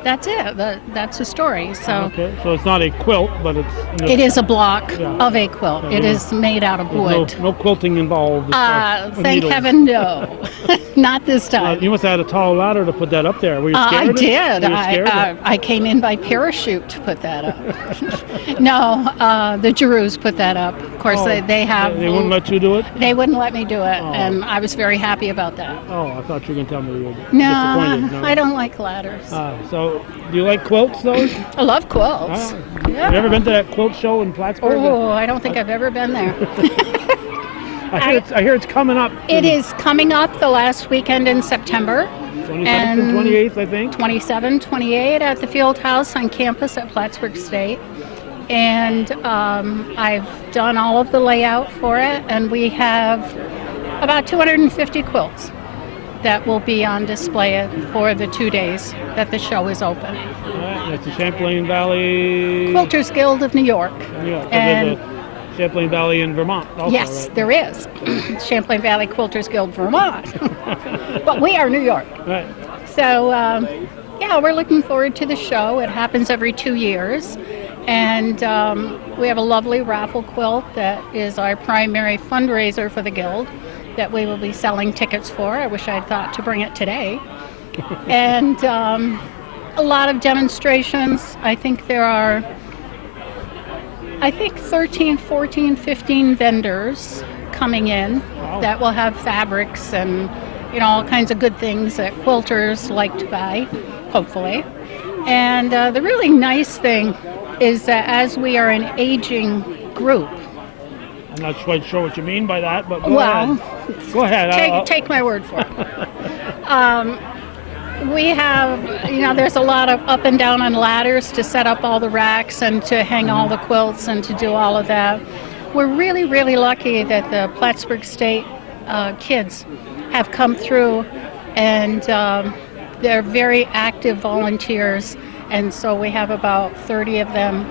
that's it. That's the story. So Okay, so it's not a quilt, but it's... it is a block of a quilt. It is made out of wood. No quilting involved. Thank needles. heaven, no. Not this time. You must have had a tall ladder to put that up there. Were you scared? I did. Were you scared? I came in by parachute to put that up. No, the Giroux put that up. Of course, they have... They wouldn't let you do it? They wouldn't let me do it, and I was very happy about that. Oh, I thought you were going to tell me you were No, disappointed. I don't like ladders. So, do you like quilts, though? I love quilts. Have you ever been to that quilt show in Plattsburgh? Oh, I don't think I've ever been there. I hear it's coming up. It is coming up the last weekend in September. 27th and 28th, I think. 27, 28 at the Field House on campus at Plattsburgh State. And I've done all of the layout for it, and we have about 250 quilts that will be on display for the 2 days that the show is open. That's the Champlain Valley... Quilters Guild of New York. And Champlain Valley in Vermont also, yes, right? there is. Champlain Valley Quilters Guild, Vermont. But we are New York. Right. So, yeah, we're looking forward to the show. It happens every 2 years. And we have a lovely raffle quilt that is our primary fundraiser for the Guild that we will be selling tickets for. I wish I'd thought to bring it today. And a lot of demonstrations. I think there are 13, 14, 15 vendors coming in that will have fabrics and, you know, all kinds of good things that quilters like to buy, hopefully. And the really nice thing is that as we are an aging group, I'm not quite sure what you mean by that, but go ahead. Take my word for it. We have, you know, there's a lot of up and down on ladders to set up all the racks and to hang all the quilts and to do all of that. We're really, really lucky that the Plattsburgh State kids have come through, and they're very active volunteers. And so we have about 30 of them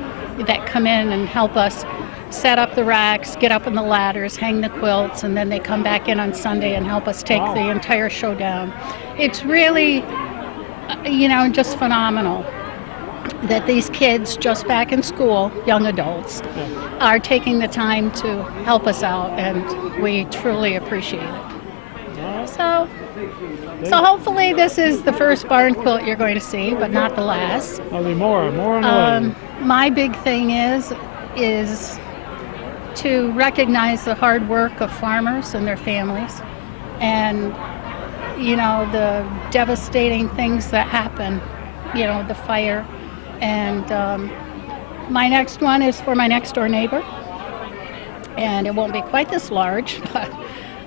that come in and help us set up the racks, get up on the ladders, hang the quilts, and then they come back in on Sunday and help us take the entire show down. It's really, you know, just phenomenal that these kids just back in school, young adults, are taking the time to help us out, and we truly appreciate it. So hopefully this is the first barn quilt you're going to see, but not the last. There'll be more on the way. My big thing is to recognize the hard work of farmers and their families, and, you know, the devastating things that happen, you know, the fire. And my next one is for my next door neighbor, and it won't be quite this large, but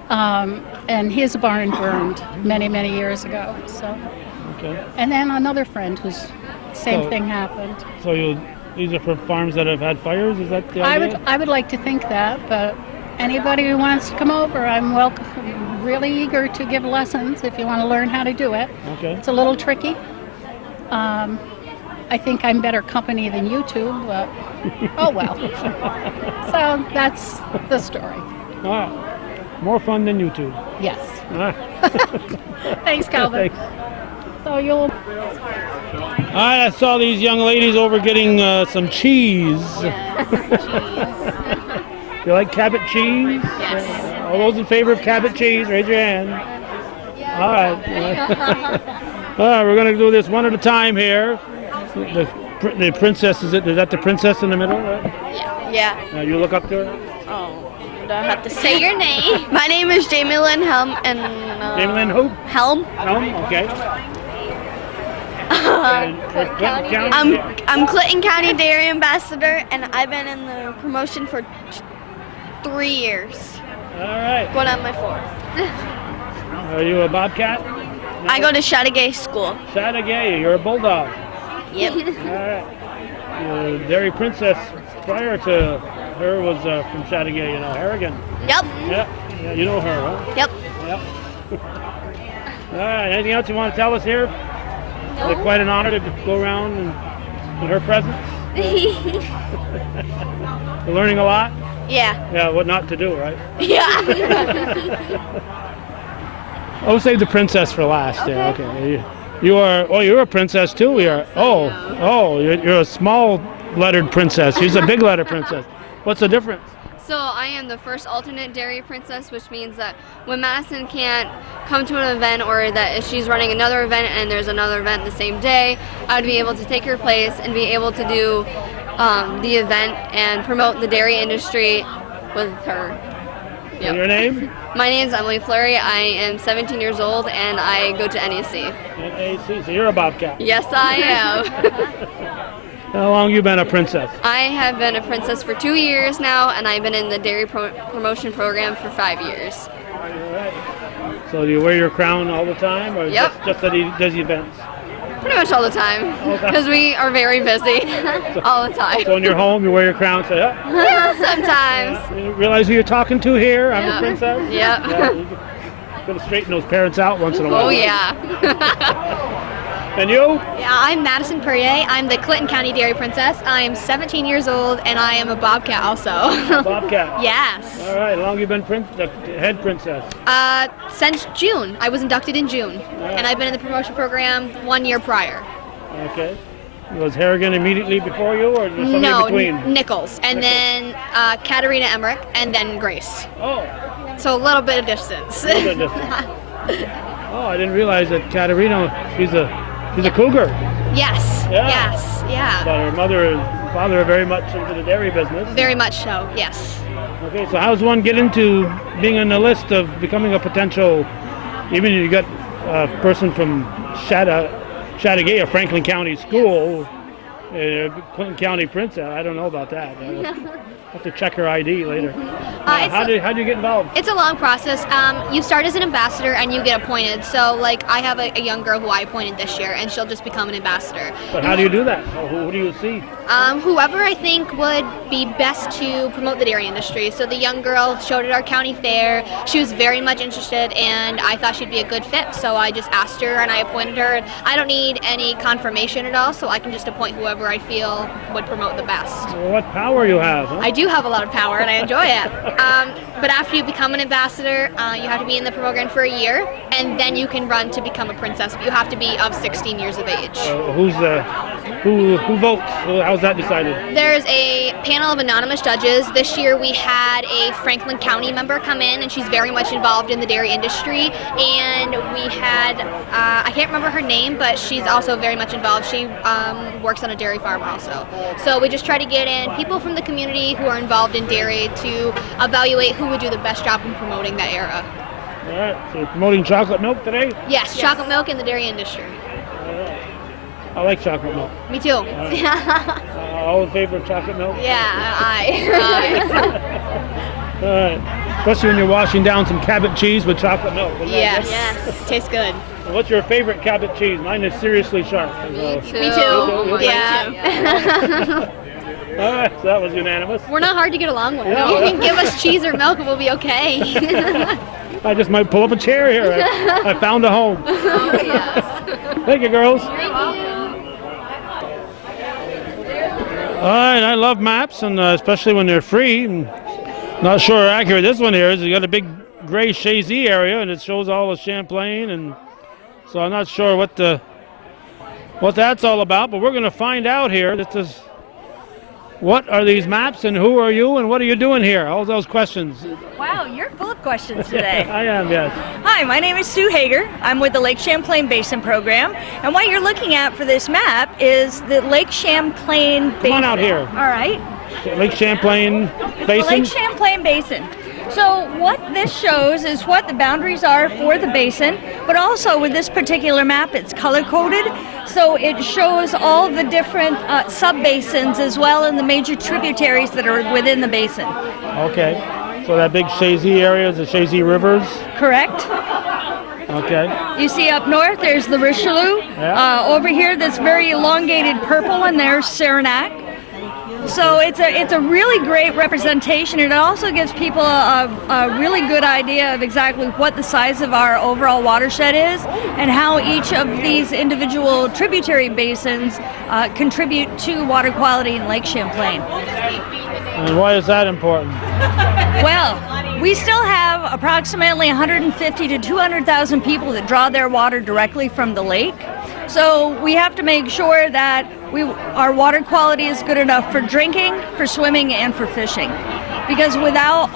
and his barn burned many, many years ago. So, and then another friend whose same thing happened. So these are for farms that have had fires? Is that the idea? I would like to think that, but anybody who wants to come over, I'm welcome. Really eager to give lessons if you want to learn how to do it. Okay. It's a little tricky. I think I'm better company than you two, but oh well. So that's the story. More fun than YouTube. Yes. Ah. Thanks, Calvin. Thanks. So you'll. I saw these young ladies over getting some cheese. You like Cabot cheese? Yes. All those in favor of Cabot cheese, raise your hand. All right. All right, we're going to do this one at a time here. The princess, is that the princess in the middle? Right? Yeah. You look up to her? Oh, do I have to say your name? My name is Jamie Lynn Helm, and Jamie Lynn who? Helm. Helm, okay. I'm Clinton County Dairy Ambassador, and I've been in the promotion for 3 years. All right. Going on my 4th. Are you a bobcat? I go to Chateauguay School. Chateauguay, you're a bulldog. Yep. All right. Dairy Princess, prior to her, was from Chateauguay, Harrigan. Yep. Yeah, you know her, huh? Yep. Yep. All right, anything else you want to tell us here? No. It's quite an honor to go around in her presence. You're learning a lot? Yeah. Yeah, what not to do, right? Yeah. Oh, save the princess for last. Okay. Yeah, okay. You are. Oh, you're a princess too. We are. Oh, you're a small lettered princess. She's a big letter princess. What's the difference? So I am the first alternate dairy princess, which means that when Madison can't come to an event, or that if she's running another event and there's another event the same day, I would be able to take her place and be able to do the event and promote the dairy industry with her. Yep. Your name? My name is Emily Fleury. I am 17 years old and I go to NAC. NAC, so you're a bobcat. Yes, I am. How long you been a princess? I have been a princess for 2 years now, and I've been in the dairy promotion program for 5 years. All right. So do you wear your crown all the time, or Yep. just that he does events? Pretty much all the time, because we are very busy all the time. So when you're home, you wear your crown, say, yeah? Yeah, sometimes. You realize who you're talking to here? I'm Yeah. a princess? Yep. Yeah, you gotta straighten those parents out once in a while. Oh, yeah. And you? Yeah, I'm Madison Perrier. I'm the Clinton County Dairy Princess. I'm 17 years old, and I am a bobcat also. Bobcat? Yes. All right, how long you been the head princess? Since June. I was inducted in June, and I've been in the promotion program 1 year prior. Okay. Was Harrigan immediately before you, or was there somebody No, between? Nichols, and then Katarina Emmerich, and then Grace. Oh. So a little bit of distance. A little bit of distance. Oh, I didn't realize that Katarina, she's a cougar. Yes. Yeah. Yes. Yeah. But her mother and father are very much into the dairy business. Very much so. Yes. Okay, so how does one get into being on the list of becoming a potential, even if you got a person from Chateauguay or Franklin County School, Clinton County Princess? I don't know about that. I'll have to check her ID later. How do you get involved? It's a long process. You start as an ambassador and you get appointed. So, like, I have a young girl who I appointed this year, and she'll just become an ambassador. But how do you do that? Who do you see? Whoever I think would be best to promote the dairy industry. So the young girl showed at our county fair. She was very much interested, and I thought she'd be a good fit. So I just asked her, and I appointed her. I don't need any confirmation at all, so I can just appoint whoever I feel would promote the best. Well, what power you have, huh? I do have a lot of power, and I enjoy it. But after you become an ambassador, you have to be in the program for a year, and then you can run to become a princess. But you have to be of 16 years of age. Who votes? How's that decided? There's a panel of anonymous judges. This year we had a Franklin County member come in, and she's very much involved in the dairy industry. And we had, I can't remember her name, but she's also very much involved. She works on a dairy farm also. So we just try to get in people from the community who are involved in dairy to evaluate who would do the best job in promoting that era. All right, so you're promoting chocolate milk today? Yes, chocolate milk in the dairy industry. I like chocolate milk. Me too. All in favor of chocolate milk? Yeah, I. All right. Especially when you're washing down some Cabot cheese with chocolate milk. Yes. Tastes good. And what's your favorite Cabot cheese? Mine is seriously sharp. Me too. Yeah. All right, so that was unanimous. We're not hard to get along with. Yeah. You can give us cheese or milk and we'll be okay. I just might pull up a chair here. I found a home. Oh, yes. Thank you, girls. Thank you. All right, I love maps, and especially when they're free. And not sure how accurate this one here is. You got a big gray Chazy area, and it shows all of Champlain, and so I'm not sure what that's all about, but we're going to find out here. What are these maps, and who are you, and what are you doing here? All those questions. Wow, you're full of questions today. I am, yes. Hi, my name is Sue Hager. I'm with the Lake Champlain Basin Program, and what you're looking at for this map is the Lake Champlain Basin. Come on out here. All right. Lake Champlain Basin? The Lake Champlain Basin. So what this shows is what the boundaries are for the basin, but also with this particular map, it's color-coded, so it shows all the different sub-basins as well and the major tributaries that are within the basin. Okay, so that big Chazy area is the Chazy Rivers? Correct. Okay. You see up north, there's the Richelieu. Yeah. Over here, this very elongated purple, and there's Saranac. So it's a really great representation, and it also gives people a really good idea of exactly what the size of our overall watershed is and how each of these individual tributary basins contribute to water quality in Lake Champlain. And why is that important? Well, we still have approximately 150 to 200,000 people that draw their water directly from the lake. So we have to make sure that our water quality is good enough for drinking, for swimming, and for fishing. Because without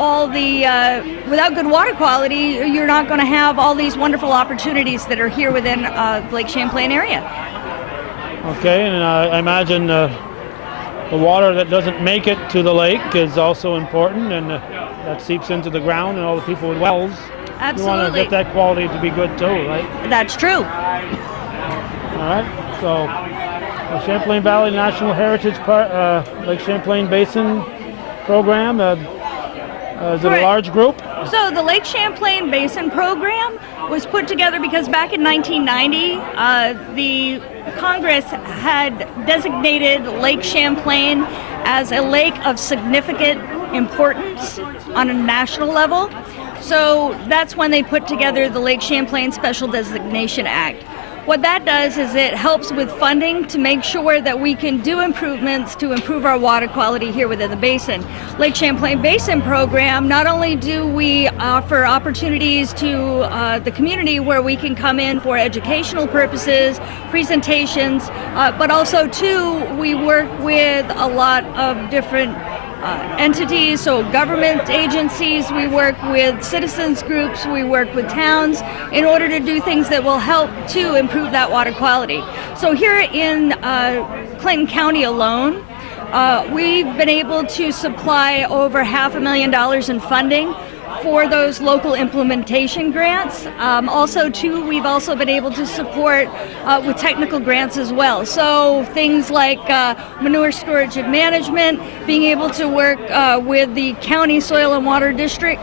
without good water quality, you're not going to have all these wonderful opportunities that are here within Lake Champlain area. Okay, and I imagine the water that doesn't make it to the lake is also important, and that seeps into the ground, and all the people with wells. Absolutely. You want to get that quality to be good too, right? That's true. All right, so the Champlain Valley National Heritage Park, Lake Champlain Basin Program, is it a large group? So the Lake Champlain Basin Program was put together because back in 1990, the Congress had designated Lake Champlain as a lake of significant importance on a national level. So that's when they put together the Lake Champlain Special Designation Act. What that does is it helps with funding to make sure that we can do improvements to improve our water quality here within the basin. Lake Champlain Basin Program, not only do we offer opportunities to the community where we can come in for educational purposes, presentations, but also too, we work with a lot of different entities, so government agencies, we work with citizens groups, we work with towns in order to do things that will help to improve that water quality. So here in Clinton County alone, we've been able to supply over $500,000 in funding for those local implementation grants. Also, too, we've also been able to support with technical grants as well. So things like manure storage and management, being able to work with the county soil and water district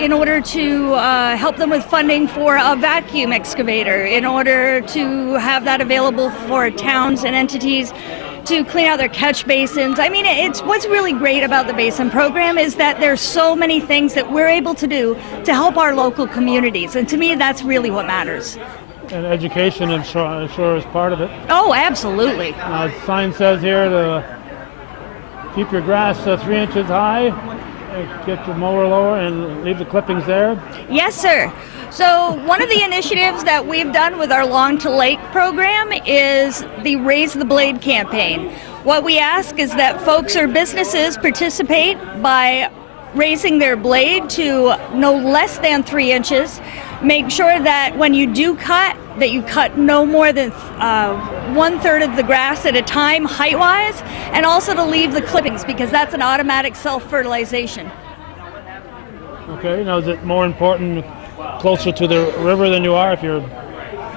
in order to help them with funding for a vacuum excavator, in order to have that available for towns and entities to clean out their catch basins. I mean, it's what's really great about the Basin Program is that there's so many things that we're able to do to help our local communities, and to me, that's really what matters. And education, I'm sure is part of it. Oh, absolutely. The sign says here to keep your grass 3 inches high, get your mower lower, and leave the clippings there. Yes, sir. So one of the initiatives that we've done with our Lawn to Lake program is the Raise the Blade campaign. What we ask is that folks or businesses participate by raising their blade to no less than 3 inches. Make sure that when you do cut, that you cut no more than 1/3 of the grass at a time height-wise, and also to leave the clippings because that's an automatic self-fertilization. Okay, now is it more important closer to the river than you are? If you're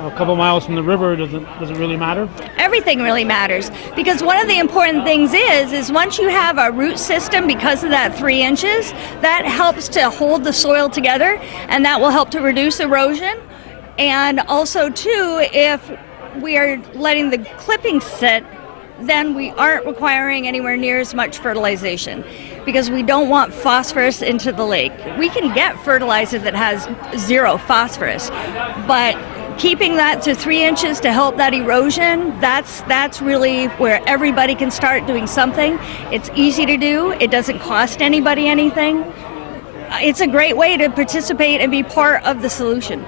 a couple miles from the river, does it really matter? Everything really matters, because one of the important things is once you have a root system, because of that 3 inches, that helps to hold the soil together, and that will help to reduce erosion. And also too, if we are letting the clippings sit, then we aren't requiring anywhere near as much fertilization, because we don't want phosphorus into the lake. We can get fertilizer that has 0 phosphorus, but keeping that to 3 inches to help that erosion, that's really where everybody can start doing something. It's easy to do. It doesn't cost anybody anything. it's a great way to participate and be part of the solution.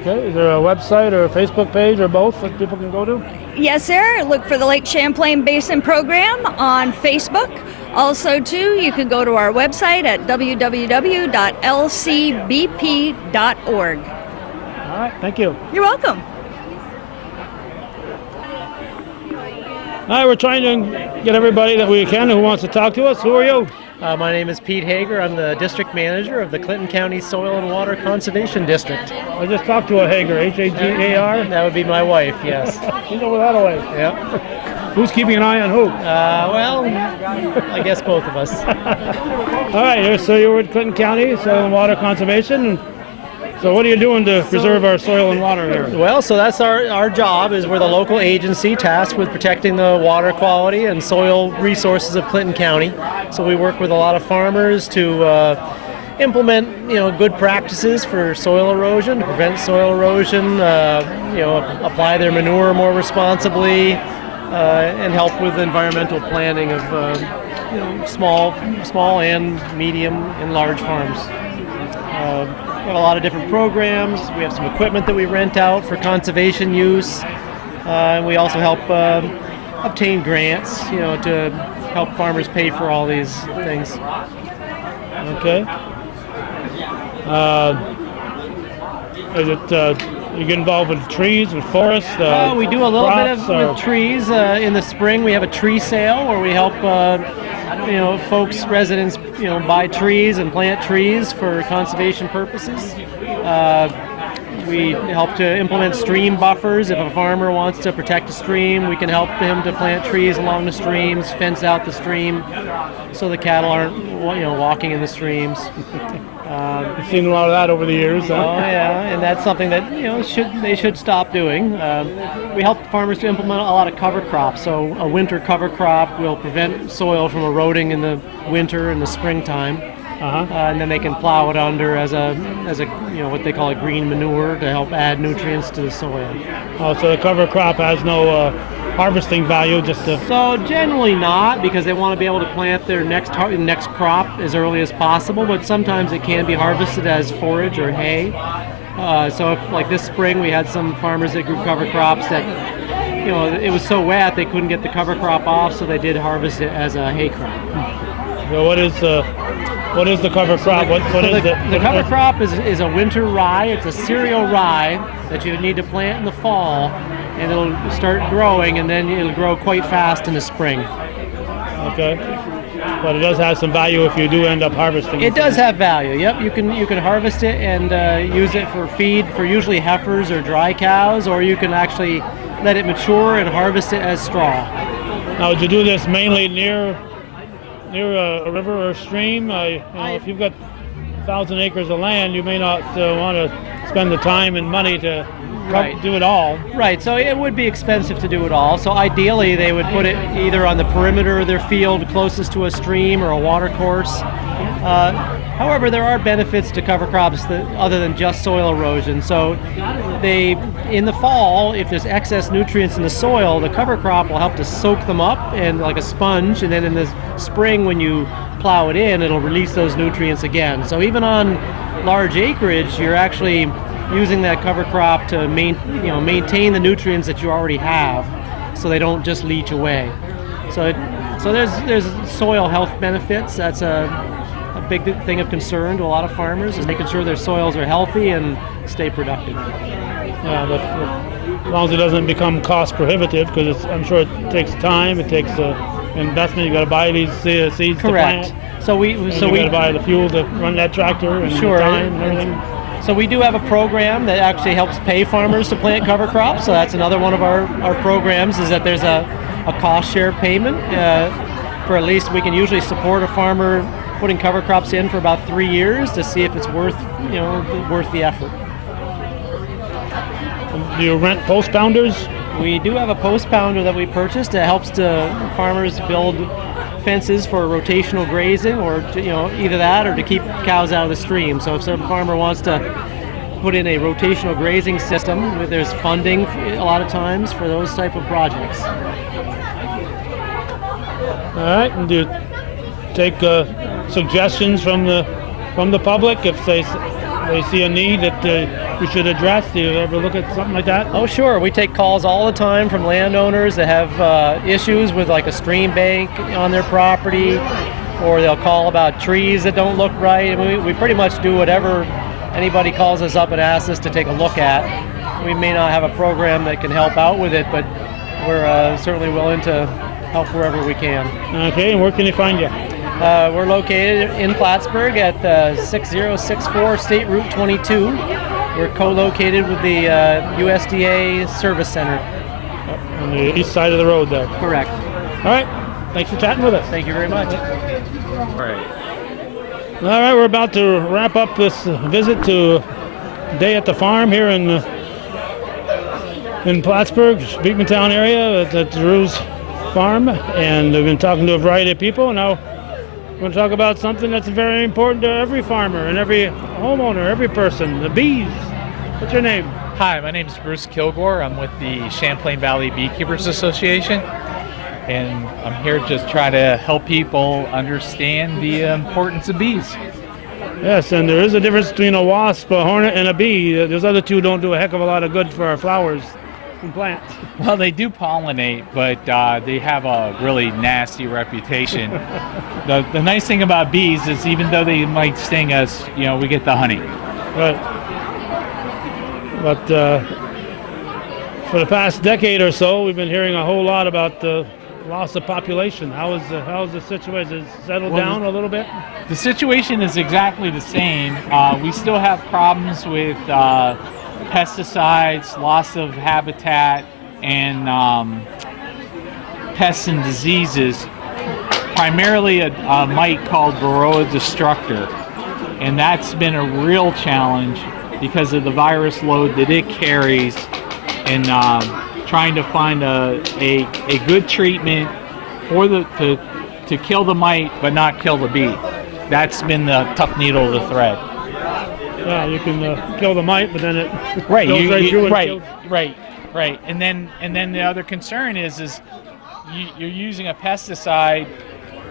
Okay, is there a website or a Facebook page or both that people can go to? Yes, sir. Look for the Lake Champlain Basin Program on Facebook. Also, too, you can go to our website at www.lcbp.org. All right, thank you. You're welcome. All right, we're trying to get everybody that we can who wants to talk to us. Who are you? My name is Pete Hager. I'm the district manager of the Clinton County Soil and Water Conservation District. I just talked to a Hager, H-A-G-A-R. That would be my wife, yes. She's over that way. Yep. Who's keeping an eye on who? Well, I guess both of us. All right, so you're with Clinton County Soil and Water Conservation. So what are you doing to preserve our soil and water here? Well, so that's our job, is we're the local agency tasked with protecting the water quality and soil resources of Clinton County. So we work with a lot of farmers to implement, good practices for soil erosion, to prevent soil erosion, apply their manure more responsibly, and help with environmental planning of small and medium and large farms. We have a lot of different programs. We have some equipment that we rent out for conservation use. And we also help obtain grants, to help farmers pay for all these things. Okay. You get involved with trees, with forests? We do a little bit with trees. In the spring, we have a tree sale where we help residents, buy trees and plant trees for conservation purposes. We help to implement stream buffers. If a farmer wants to protect a stream, we can help him to plant trees along the streams, fence out the stream so the cattle aren't, walking in the streams. I've seen a lot of that over the years. Huh? Oh yeah, and that's something that they should stop doing. We help farmers to implement a lot of cover crops. So a winter cover crop will prevent soil from eroding in the winter and the springtime, and then they can plow it under as a what they call a green manure to help add nutrients to the soil. Oh, so the cover crop has no harvesting value, just to... So generally not, because they want to be able to plant their next crop as early as possible, but sometimes it can be harvested as forage or hay. So if, like this spring, we had some farmers that grew cover crops that, it was so wet they couldn't get the cover crop off, so they did harvest it as a hay crop. So what is the cover crop? The cover crop is a winter rye. It's a cereal rye that you need to plant in the fall, and it'll start growing, and then it'll grow quite fast in the spring. Okay. But it does have some value if you do end up harvesting it. It does have value. Yep, you can harvest it and use it for feed for usually heifers or dry cows, or you can actually let it mature and harvest it as straw. Now, would you do this mainly near a river or a stream? If you've got 1,000 acres of land, you may not want to spend the time and money to do it all. Right, so it would be expensive to do it all. So ideally they would put it either on the perimeter of their field closest to a stream or a water course. However, there are benefits to cover crops other than just soil erosion. So in the fall, if there's excess nutrients in the soil, the cover crop will help to soak them up and like a sponge, and then in the spring when you plow it in, it'll release those nutrients again. So even on large acreage, you're actually using that cover crop to maintain the nutrients that you already have, so they don't just leach away. So there's soil health benefits. That's a big thing of concern to a lot of farmers, is making sure their soils are healthy and stay productive. Yeah, but as long as it doesn't become cost prohibitive, because I'm sure it takes time, it takes investment. You got to buy these seeds to plant. Correct. So we got to buy the fuel to run that tractor and the time and everything. So we do have a program that actually helps pay farmers to plant cover crops. So that's another one of our programs, is that there's a cost share payment for at least we can usually support a farmer putting cover crops in for about 3 years to see if it's worth the effort. Do you rent post pounders? We do have a post pounder that we purchased that helps farmers build fences for rotational grazing, or either that or to keep cows out of the stream. So if some farmer wants to put in a rotational grazing system, there's funding a lot of times for those type of projects. All right, and do you take suggestions from the public if they see a need that we should address? Do you ever look at something like that? Oh, sure. We take calls all the time from landowners that have issues with like a stream bank on their property, or they'll call about trees that don't look right. I mean, we pretty much do whatever anybody calls us up and asks us to take a look at. We may not have a program that can help out with it, but we're certainly willing to help wherever we can. Okay, and where can they find you? We're located in Plattsburgh at 6064 State Route 22. We're co-located with the USDA Service Center. On the east side of the road there. Correct. All right. Thanks for chatting with us. Thank you very much. All right, we're about to wrap up this visit to Day at the Farm here in Plattsburgh, Beekmantown area at the Giroux Farm, and we've been talking to a variety of people. Now we're going to talk about something that's very important to every farmer and every homeowner, every person, the bees. What's your name? Hi, my name is Bruce Kilgore. I'm with the Champlain Valley Beekeepers Association, and I'm here just trying to help people understand the importance of bees. Yes, and there is a difference between a wasp, a hornet, and a bee. Those other two don't do a heck of a lot of good for our flowers and plants. Well, they do pollinate, but they have a really nasty reputation. The nice thing about bees is even though they might sting us, we get the honey. Right. But for the past decade or so, we've been hearing a whole lot about the loss of population. How is the situation? Has it settled down a little bit? The situation is exactly the same. We still have problems with pesticides, loss of habitat, and pests and diseases. Primarily a mite called Varroa destructor, and that's been a real challenge because of the virus load that it carries, and trying to find a good treatment for to kill the mite but not kill the bee. That's been the tough needle to thread. Yeah, you can kill the mite, but then it right, goes right through and kills. Right. And then the other concern is you're using a pesticide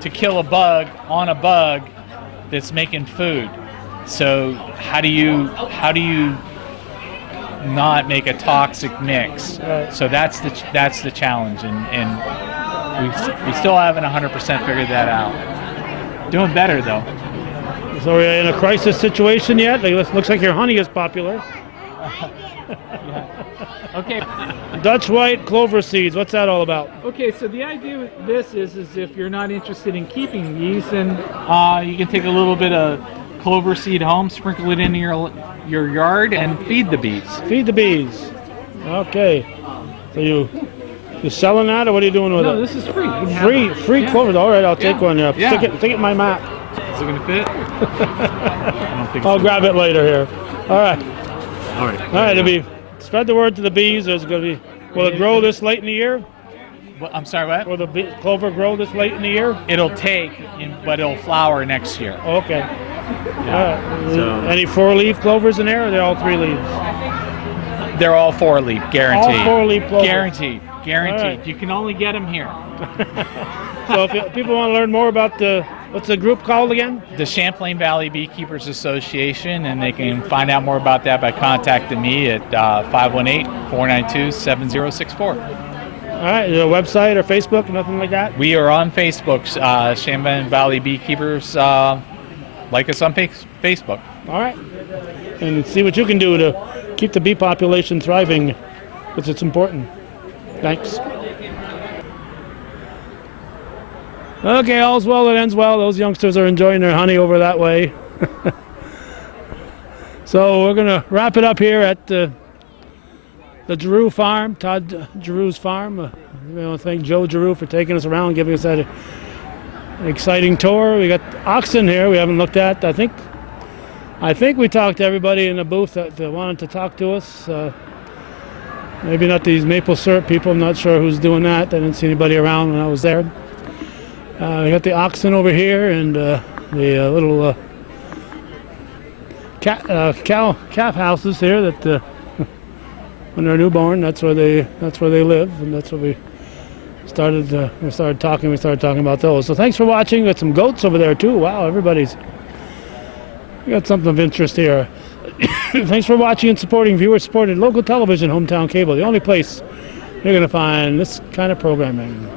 to kill a bug on a bug that's making food. So how do you not make a toxic mix? Right. So that's the challenge, and we still haven't 100% figured that out. Doing better though. So are you in a crisis situation yet? It looks like your honey is popular. Yeah. Okay. Dutch white clover seeds. What's that all about? Okay, so the idea with this is if you're not interested in keeping bees, then you can take a little bit of clover seed home, sprinkle it into your yard, and feed the bees. Feed the bees. Okay. So you selling that, or what are you doing with it? No, this is free. Free clover. All right, I'll take one. Yeah. Yeah. Stick it in my map. Is it gonna fit? I don't think I'll so. grab it later here. All right. All right. All right. It'll be spread the word to the bees. There's going to be. Will it grow this late in the year? Well, I'm sorry, what? Will the clover grow this late in the year? It'll but it'll flower next year. Okay. Yeah. So. Any 4-leaf clovers in there, or they're all 3 leaves? They're all 4-leaf, guaranteed. All 4-leaf clovers. Guaranteed. Right. You can only get them here. So if people want to learn more about what's the group called again? The Champlain Valley Beekeepers Association, and they can find out more about that by contacting me at 518-492-7064. All right, is there a website or Facebook, nothing like that? We are on Facebook, Champlain Valley Beekeepers. Like us on Facebook. All right, and see what you can do to keep the bee population thriving, because it's important. Thanks. Okay, all's well that ends well. Those youngsters are enjoying their honey over that way. So we're going to wrap it up here at the Giroux Farm, Todd Giroux's farm. We want to thank Joe Giroux for taking us around, giving us that exciting tour. We got oxen here we haven't looked at. I think we talked to everybody in the booth that wanted to talk to us. Maybe not these maple syrup people. I'm not sure who's doing that. I didn't see anybody around when I was there. We got the oxen over here and the little calf houses here that when they're newborn, that's where they live, and that's what we we started talking about those. So thanks for watching. Got some goats over there too. Wow, we got something of interest here. Thanks for watching and supporting viewer-supported local television, hometown cable, the only place you're going to find this kind of programming.